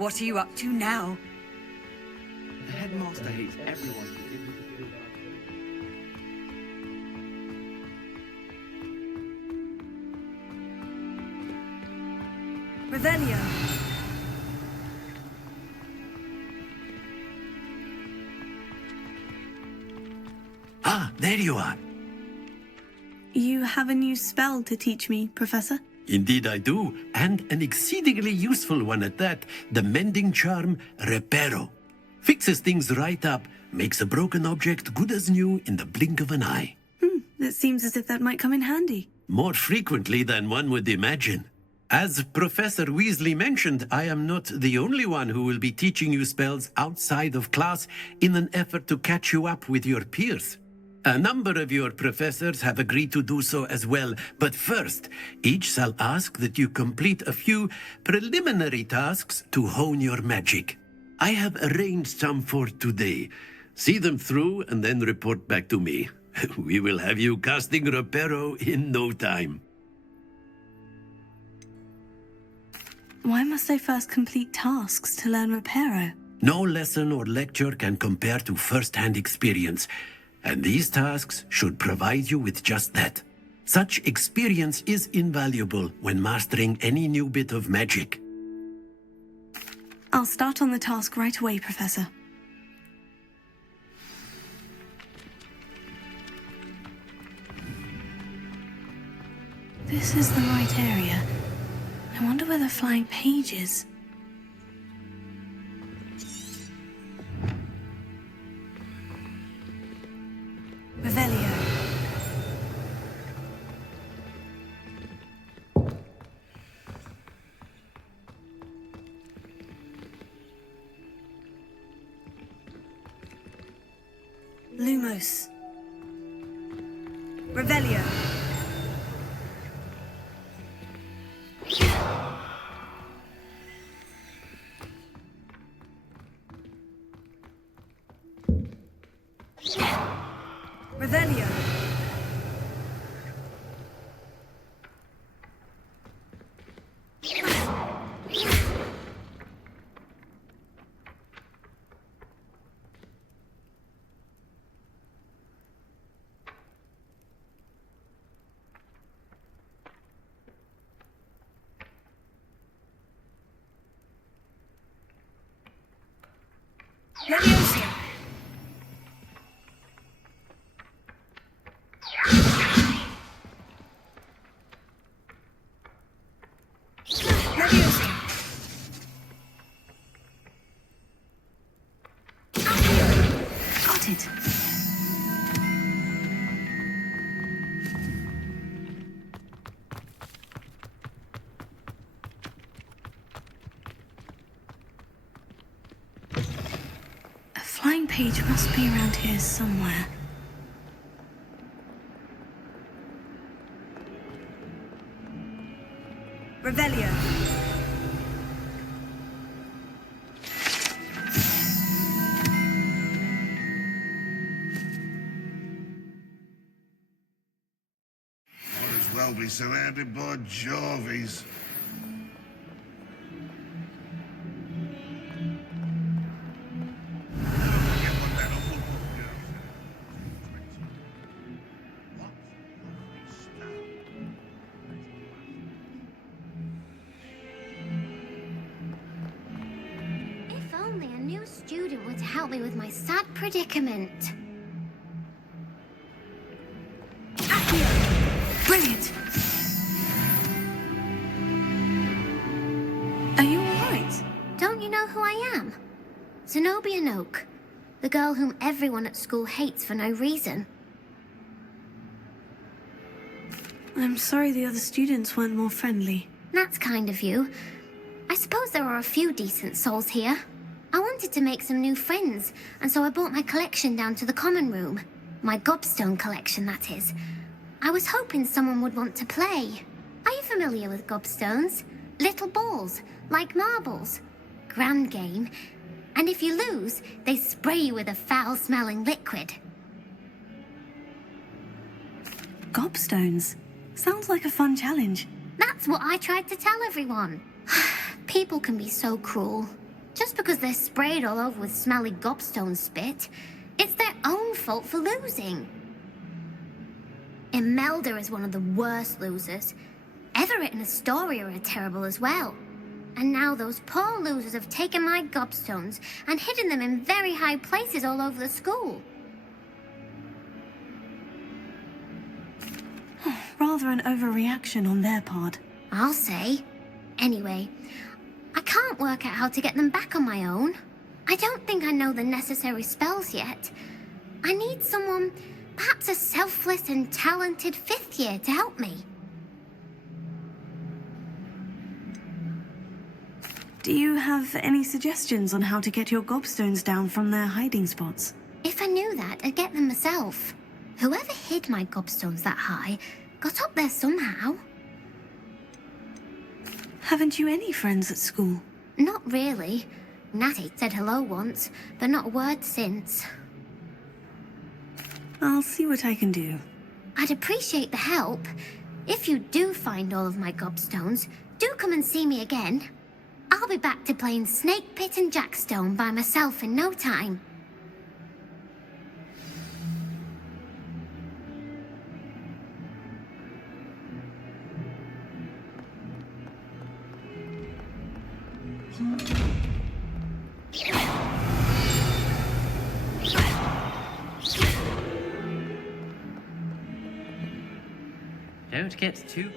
What are you up to now? The headmaster hates everyone. Revelio. Ah, there you are. You have a new spell to teach me, Professor? Indeed I do, and an exceedingly useful one at that. The mending charm, Reparo. Fixes things right up, makes a broken object good as new in the blink of an eye. It seems as if that might come in handy. More frequently than one would imagine. As Professor Weasley mentioned, I am not the only one who will be teaching you spells outside of class in an effort to catch you up with your peers. A number of your professors have agreed to do so as well, but first, each shall ask that you complete a few preliminary tasks to hone your magic. I have arranged some for today. See them through and then report back to me. We will have you casting Reparo in no time. Why must I first complete tasks to learn Reparo? No lesson or lecture can compare to first-hand experience, and these tasks should provide you with just that. Such experience is invaluable when mastering any new bit of magic. I'll start on the task right away, Professor. This is the right area. I wonder where the flying page is. Revelio. Lumos. Revelio. Revelio. Leviosa. Leviosa. Got it. A flying page must be around here somewhere. Revelio. Might as well be surrounded by Jarvies. If only a new student were to help me with my sad predicament. Brilliant. Are you all right? Don't you know who I am? Zenobia Noak, the girl whom everyone at school hates for no reason. I'm sorry the other students weren't more friendly. That's kind of you. I suppose there are a few decent souls here. I wanted to make some new friends, and so I brought my collection down to the common room. My gobstone collection, that is. I was hoping someone would want to play. Are you familiar with gobstones? Little balls, like marbles. Grand game. And if you lose, they spray you with a foul-smelling liquid. Gobstones. Sounds like a fun challenge. That's what I tried to tell everyone. People can be so cruel. Just because they're sprayed all over with smelly gobstone spit, it's their own fault for losing. Imelda is one of the worst losers. Everett and Astoria are terrible as well. And now those poor losers have taken my gobstones and hidden them in very high places all over the school. Rather an overreaction on their part. I'll say. Anyway, I can't work out how to get them back on my own. I don't think I know the necessary spells yet. I need someone, perhaps a selfless and talented 5th year to help me. Do you have any suggestions on how to get your gobstones down from their hiding spots? If I knew that, I'd get them myself. Whoever hid my gobstones that high got up there somehow. Haven't you any friends at school? Not really. Natty said hello once, but not a word since. I'll see what I can do. I'd appreciate the help. If you do find all of my gobstones, do come and see me again. I'll be back to playing Snake Pit and Jackstone by myself in no time. Don't get too...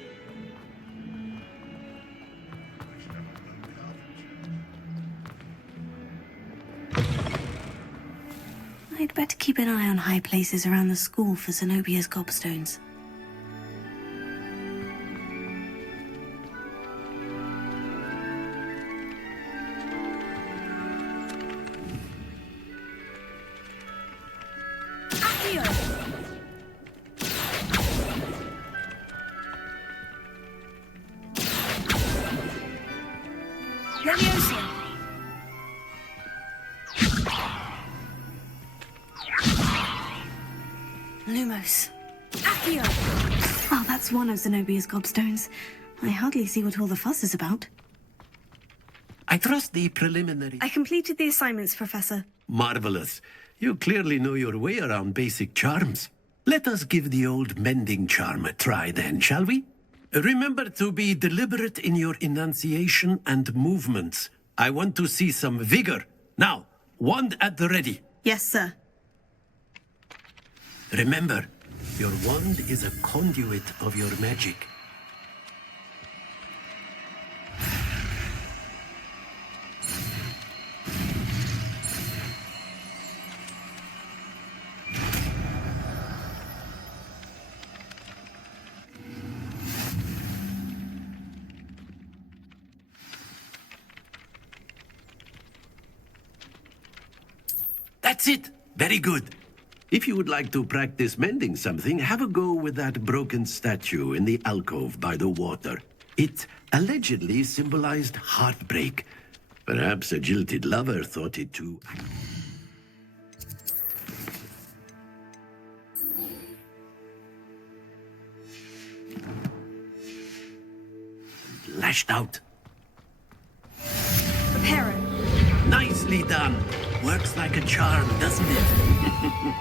I'd better keep an eye on high places around the school for Zenobia's gobstones. Lumos. Accio! Oh, that's one of Zenobia's gobstones. I hardly see what all the fuss is about. I trust the preliminary... I completed the assignments, Professor. Marvelous. You clearly know your way around basic charms. Let us give the old mending charm a try then, shall we? Remember to be deliberate in your enunciation and movements. I want to see some vigor. Now, wand at the ready. Yes, sir. Remember, your wand is a conduit of your magic. That's it! Very good. If you would like to practice mending something, have a go with that broken statue in the alcove by the water. It allegedly symbolized heartbreak. Perhaps a jilted lover thought it too... Lashed out. Prepare. Nicely done. Works like a charm, doesn't it?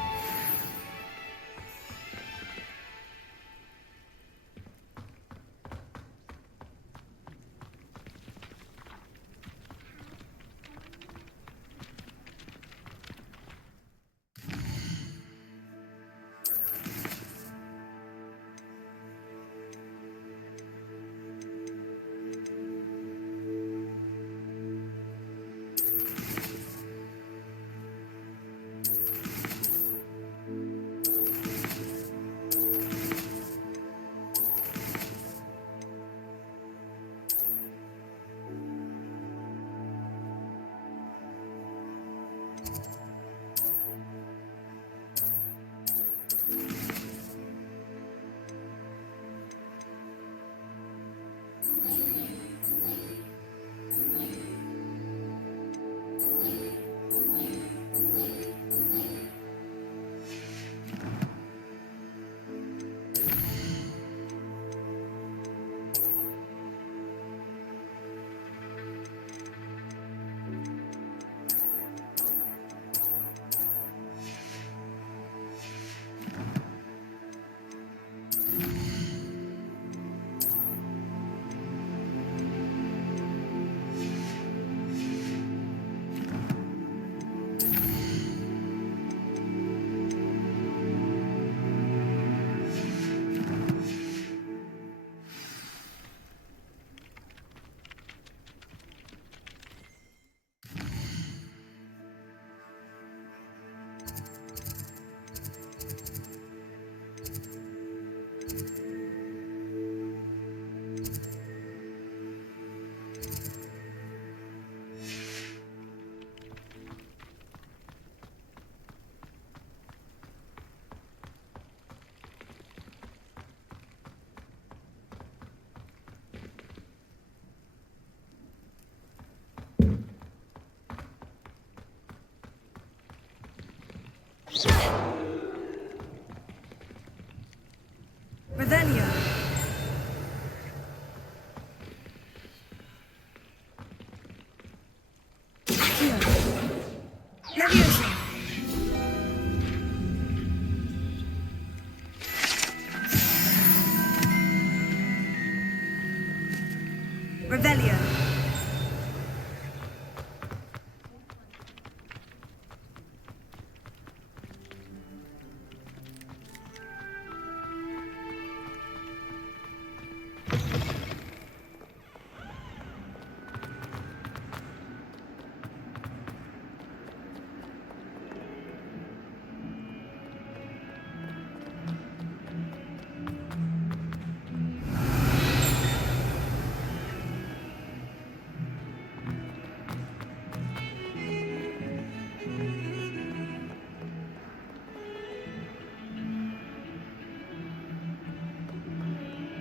Revelio.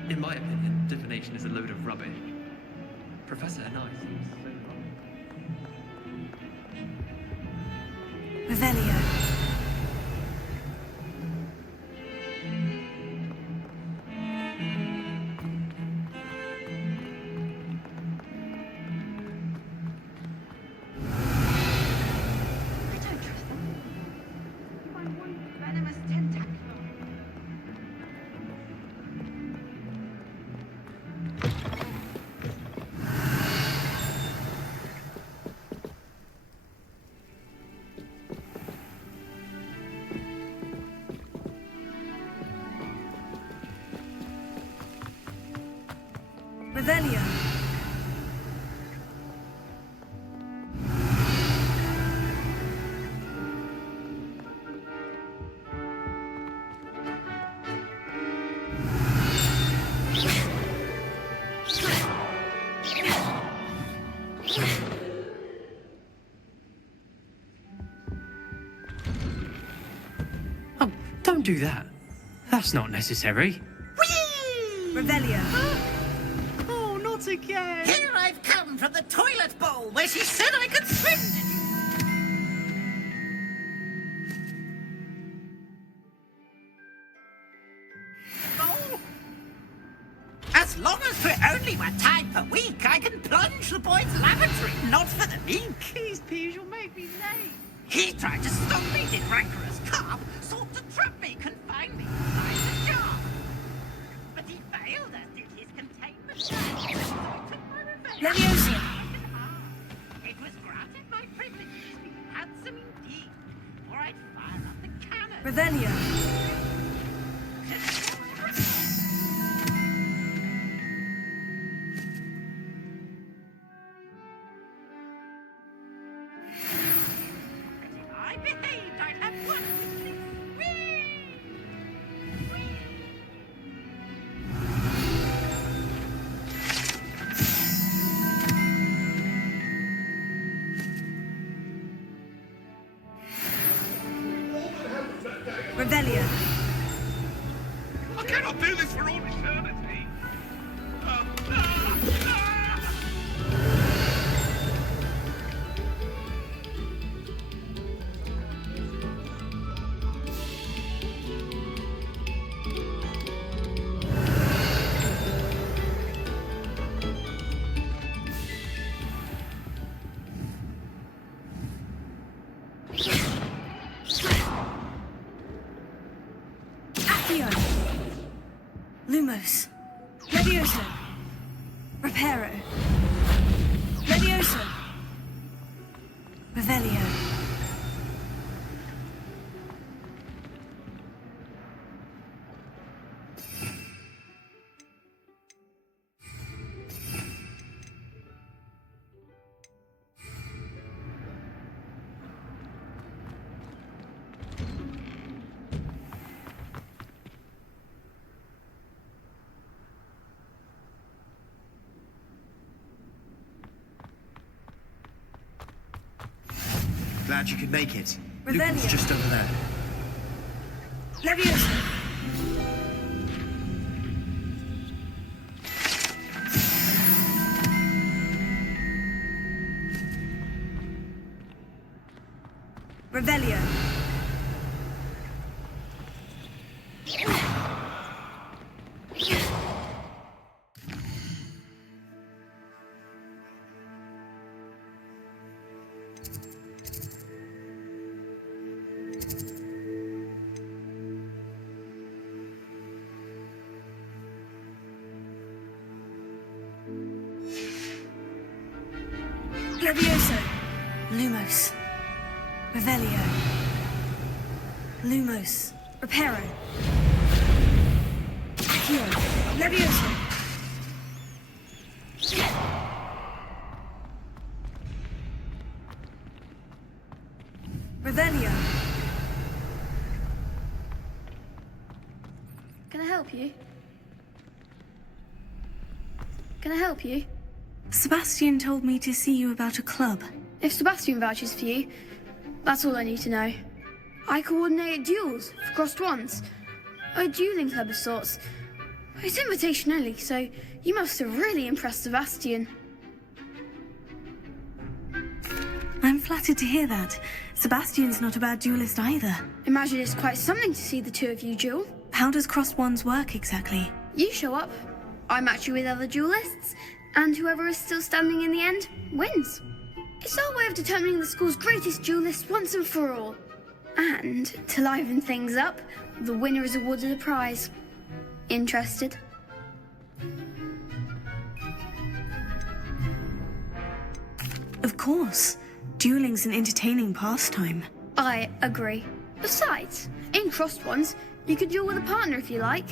In my opinion, divination is a load of rubbish. Professor and I seem so wrong. Revelio. Revelio. Oh, don't do that. That's not necessary. Revelio. Oh, not again. Here I've come from the toilet bowl where she said I could swim. Oh. As long as for only 1 time per week, I can plunge the boys' lavatory, not for the meek. These peas will make me late. He tried to stop me, did rancorous carp, sought to trap me, confine me inside the jar. But he failed, as did his containment. So I took my revenge. Leviosa. It was granted my privileges, being handsome indeed, or I'd fire up the cannon. Revelio. If I behaved, I'd have one with this. Whee! Whee! Revelio. I cannot do this for all eternity. Accio. Lumos. Levioso. Reparo. Levioso. Revelio. Glad you could make it. Revelio. Lucan's just over there. Levioso. Revelio. Levioso. Lumos. Revelio. Lumos. Reparo. Accio. Levioso. Revelio. Can I help you? Can I help you? Sebastian told me to see you about a club. If Sebastian vouches for you, that's all I need to know. I coordinate duels for crossed ones. A dueling club of sorts. It's invitation only, so you must have really impressed Sebastian. I'm flattered to hear that. Sebastian's not a bad duelist either. Imagine it's quite something to see the two of you duel. How does crossed wands work exactly? You show up, I match you with other duelists, and whoever is still standing in the end wins. It's our way of determining the school's greatest duelist once and for all. And to liven things up, the winner is awarded a prize. Interested? Of course. Dueling's an entertaining pastime. I agree. Besides, in crossed ones, you could duel with a partner if you like.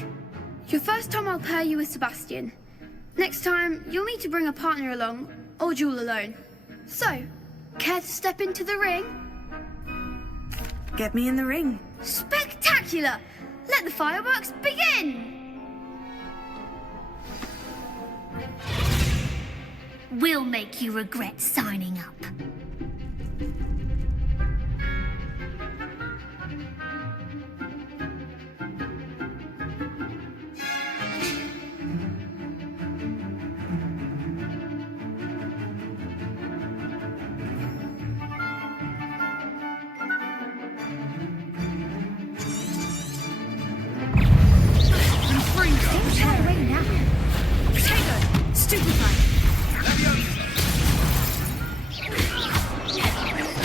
Your first time I'll pair you with Sebastian. Next time, you'll need to bring a partner along, or duel alone. So, care to step into the ring? Get me in the ring. Spectacular! Let the fireworks begin! We'll make you regret signing up.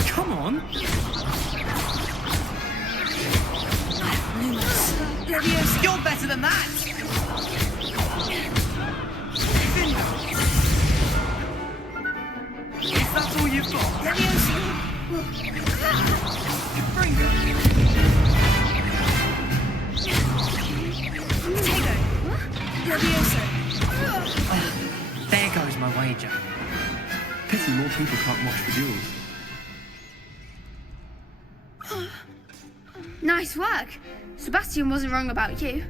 Come on! You're better than that! Is that all you've got? Bring There goes my wager. Pity more people can't watch the duels. Nice work. Sebastian wasn't wrong about you.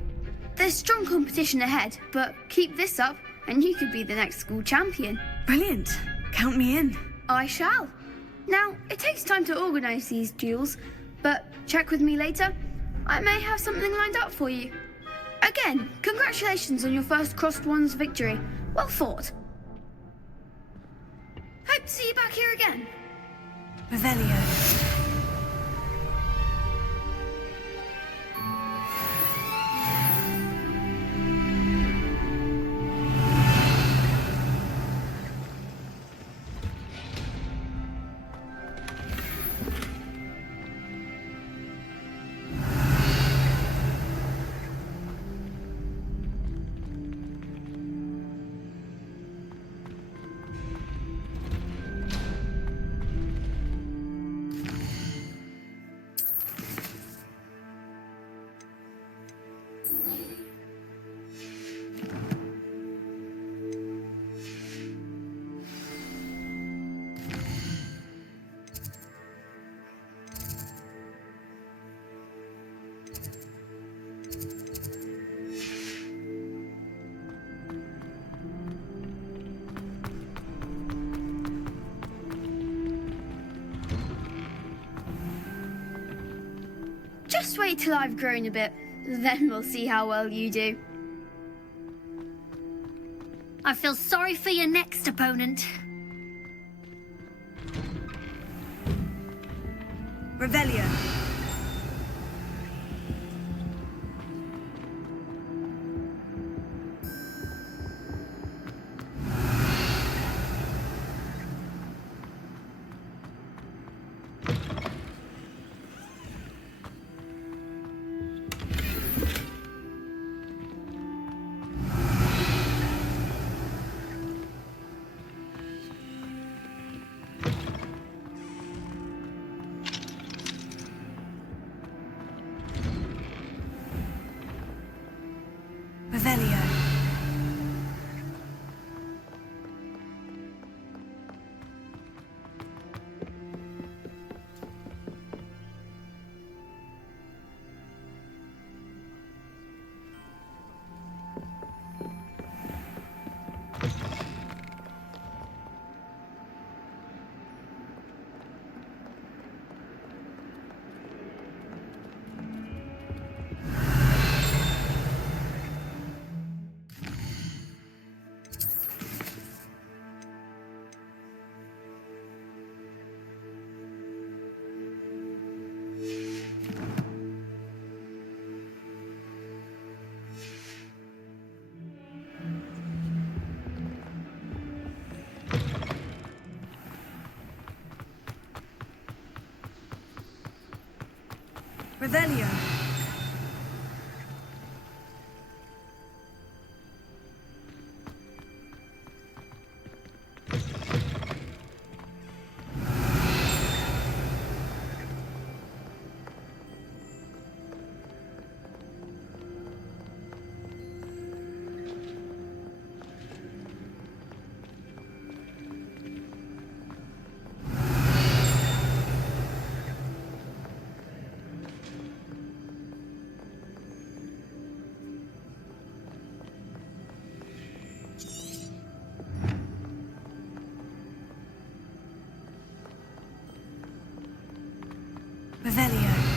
There's strong competition ahead, but keep this up and you could be the next school champion. Brilliant. Count me in. I shall. Now, it takes time to organise these duels, but check with me later. I may have something lined up for you. Again, congratulations on your first crossed ones victory. Well fought. Hope to see you back here again. Revelio. Just wait till I've grown a bit, then we'll see how well you do. I feel sorry for your next opponent. Revelio. Revelio. Revelio.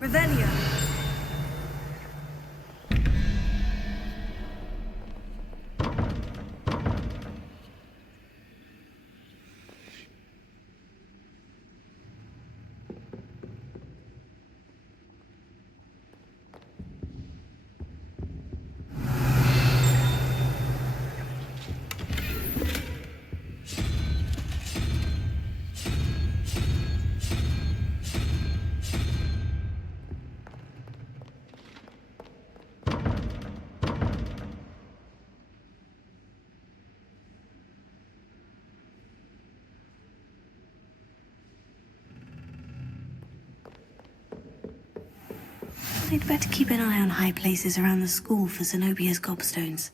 Revelio. I'd better keep an eye on high places around the school for Zenobia's gobstones.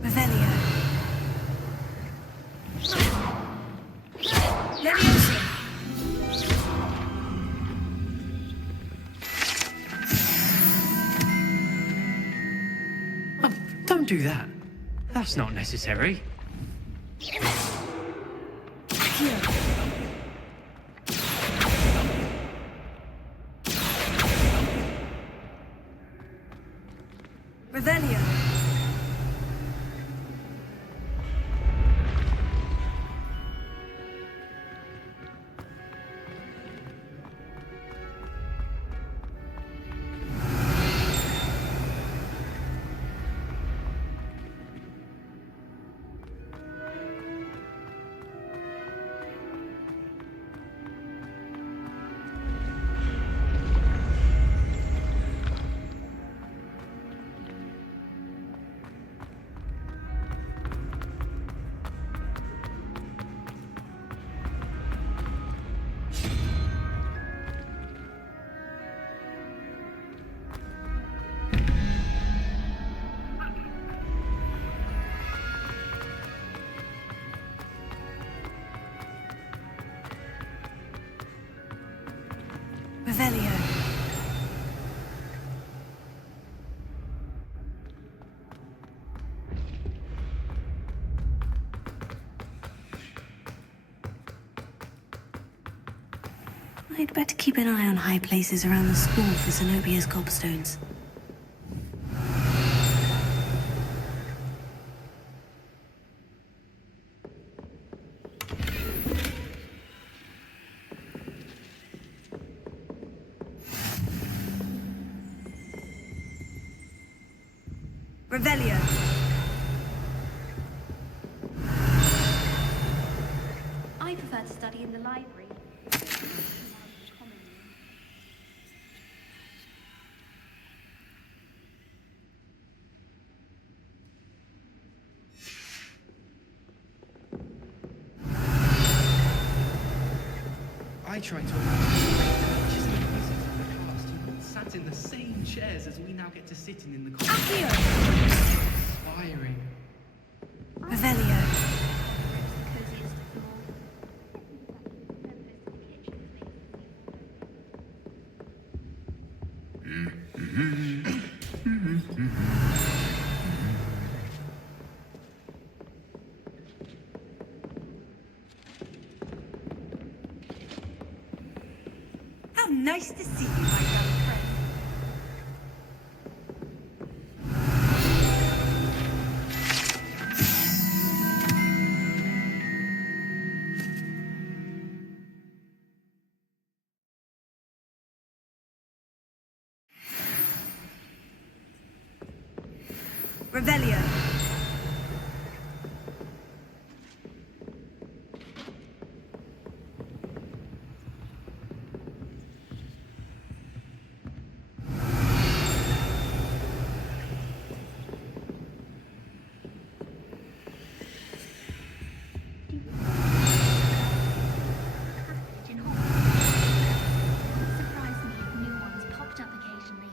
Revelio. Leviosa. Oh, don't do that. That's not necessary. Revelio. Revelio. I'd better keep an eye on high places around the school for Zenobia's gobstones. Revelio. I prefer to study in the library. I tried to imagine just the music from the cast who once sat in the same chairs as we now get to sit in the corner. Inspiring. Revelio. How nice to see you, my young friend. Revelio. In Hogwarts. It surprised me if new ones popped up occasionally.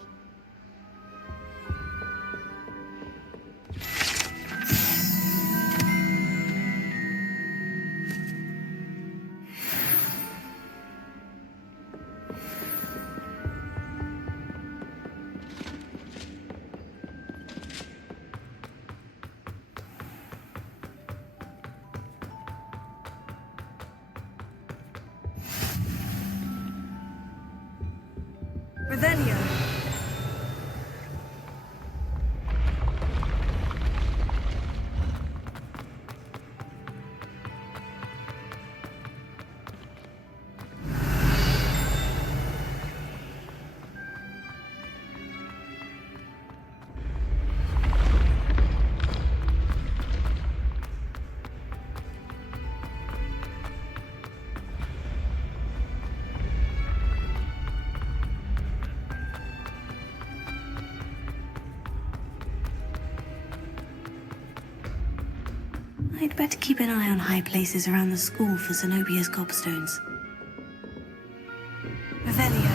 Revelio. I'd better keep an eye on high places around the school for Zenobia's gobstones. Revelio.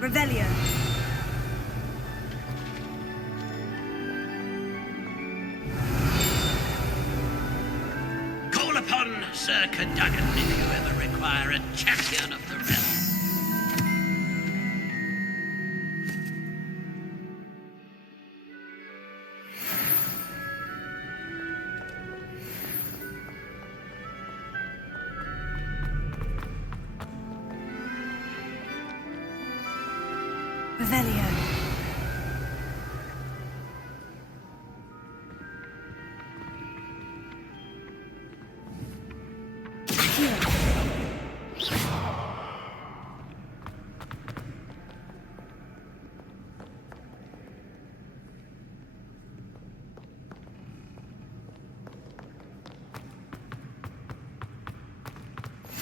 Revelio. Call upon Sir Cadogan if you ever require a champion of the realm. Revelio.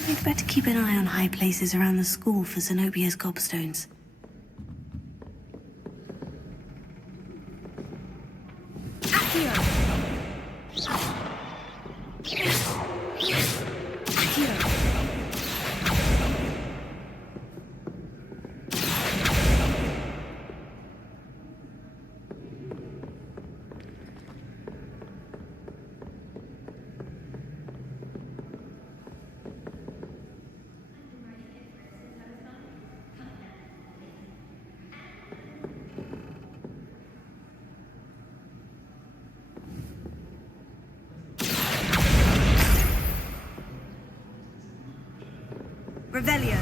We'd better keep an eye on high places around the school for Zenobia's gobstones. Revelio.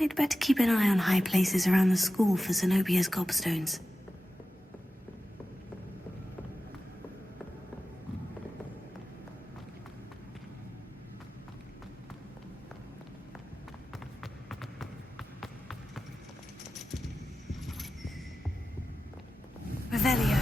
I'd better keep an eye on high places around the school for Zenobia's gobstones. Revelio.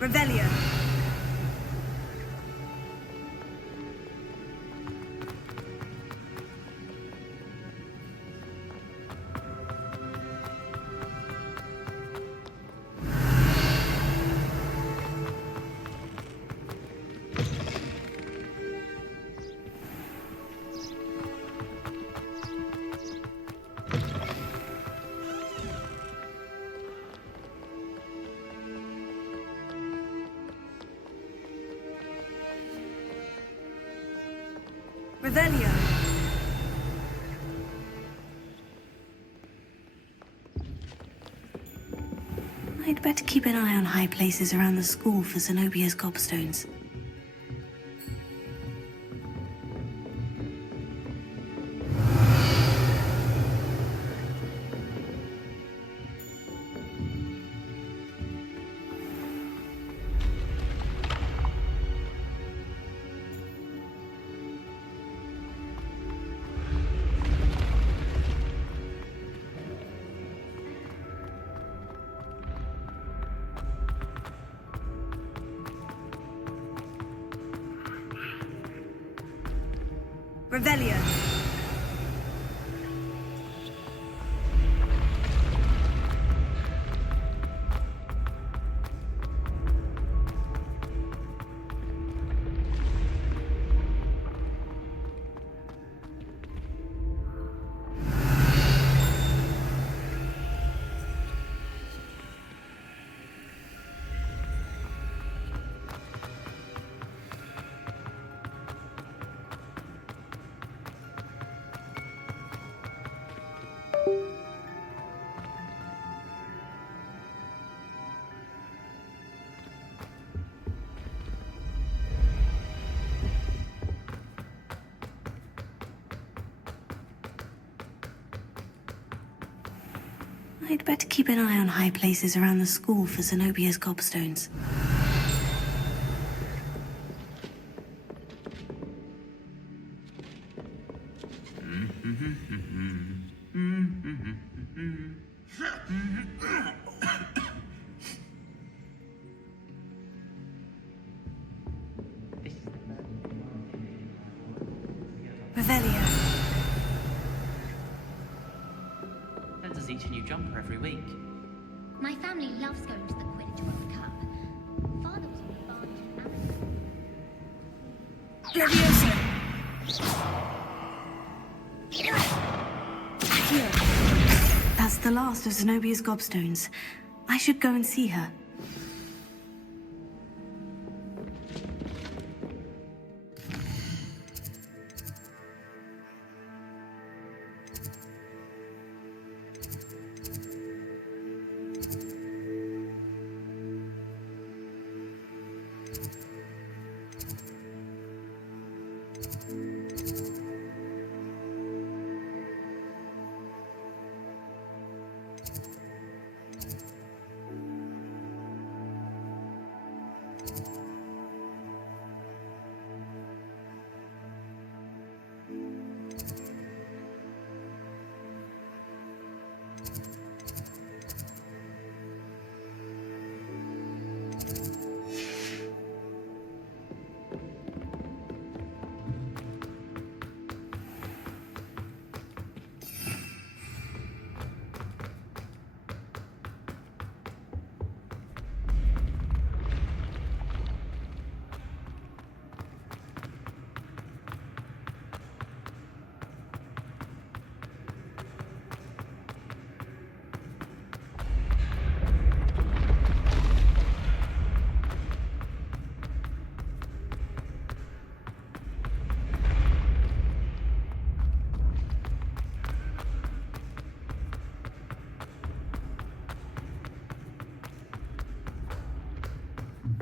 Revelio. Revelio. I'd better keep an eye on high places around the school for Zenobia's gobstones. Revelio. I'd better keep an eye on high places around the school for Zenobia's gobstones. Revelio. That does each a new jumper every week. My family loves going to the Quidditch World Cup. Father was on the barge. Leviosa. That's the last of Zenobia's gobstones. I should go and see her.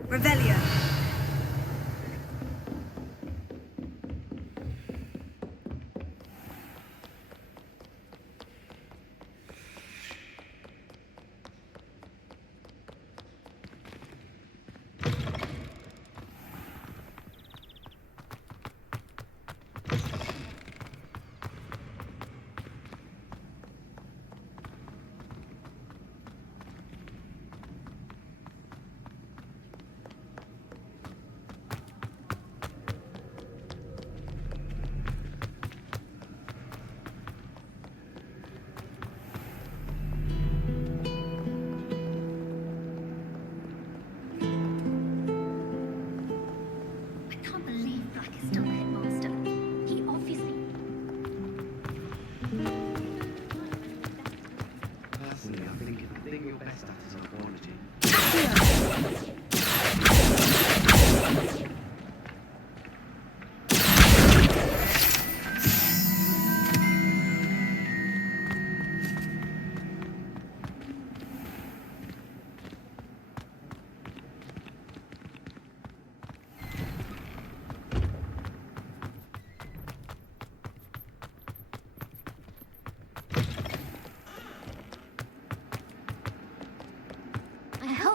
Revelio.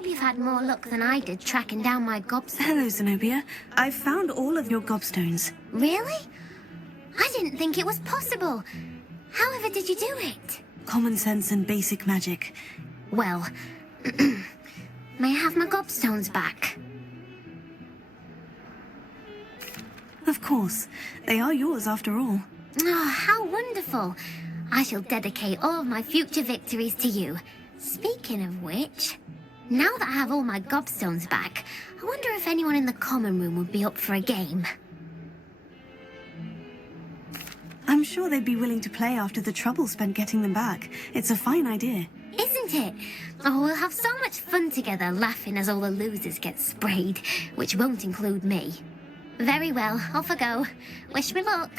You've had more luck than I did tracking down my gobstones. Hello, Zenobia. I found all of your gobstones. Really? I didn't think it was possible. However did you do it? Common sense and basic magic. Well, may I have my gobstones back? Of course. They are yours after all. Oh, how wonderful. I shall dedicate all of my future victories to you. Speaking of which, now that I have all my gobstones back, I wonder if anyone in the common room would be up for a game. I'm sure they'd be willing to play after the trouble spent getting them back. It's a fine idea. Isn't it? Oh, we'll have so much fun together laughing as all the losers get sprayed, which won't include me. Very well, off I go. Wish me luck.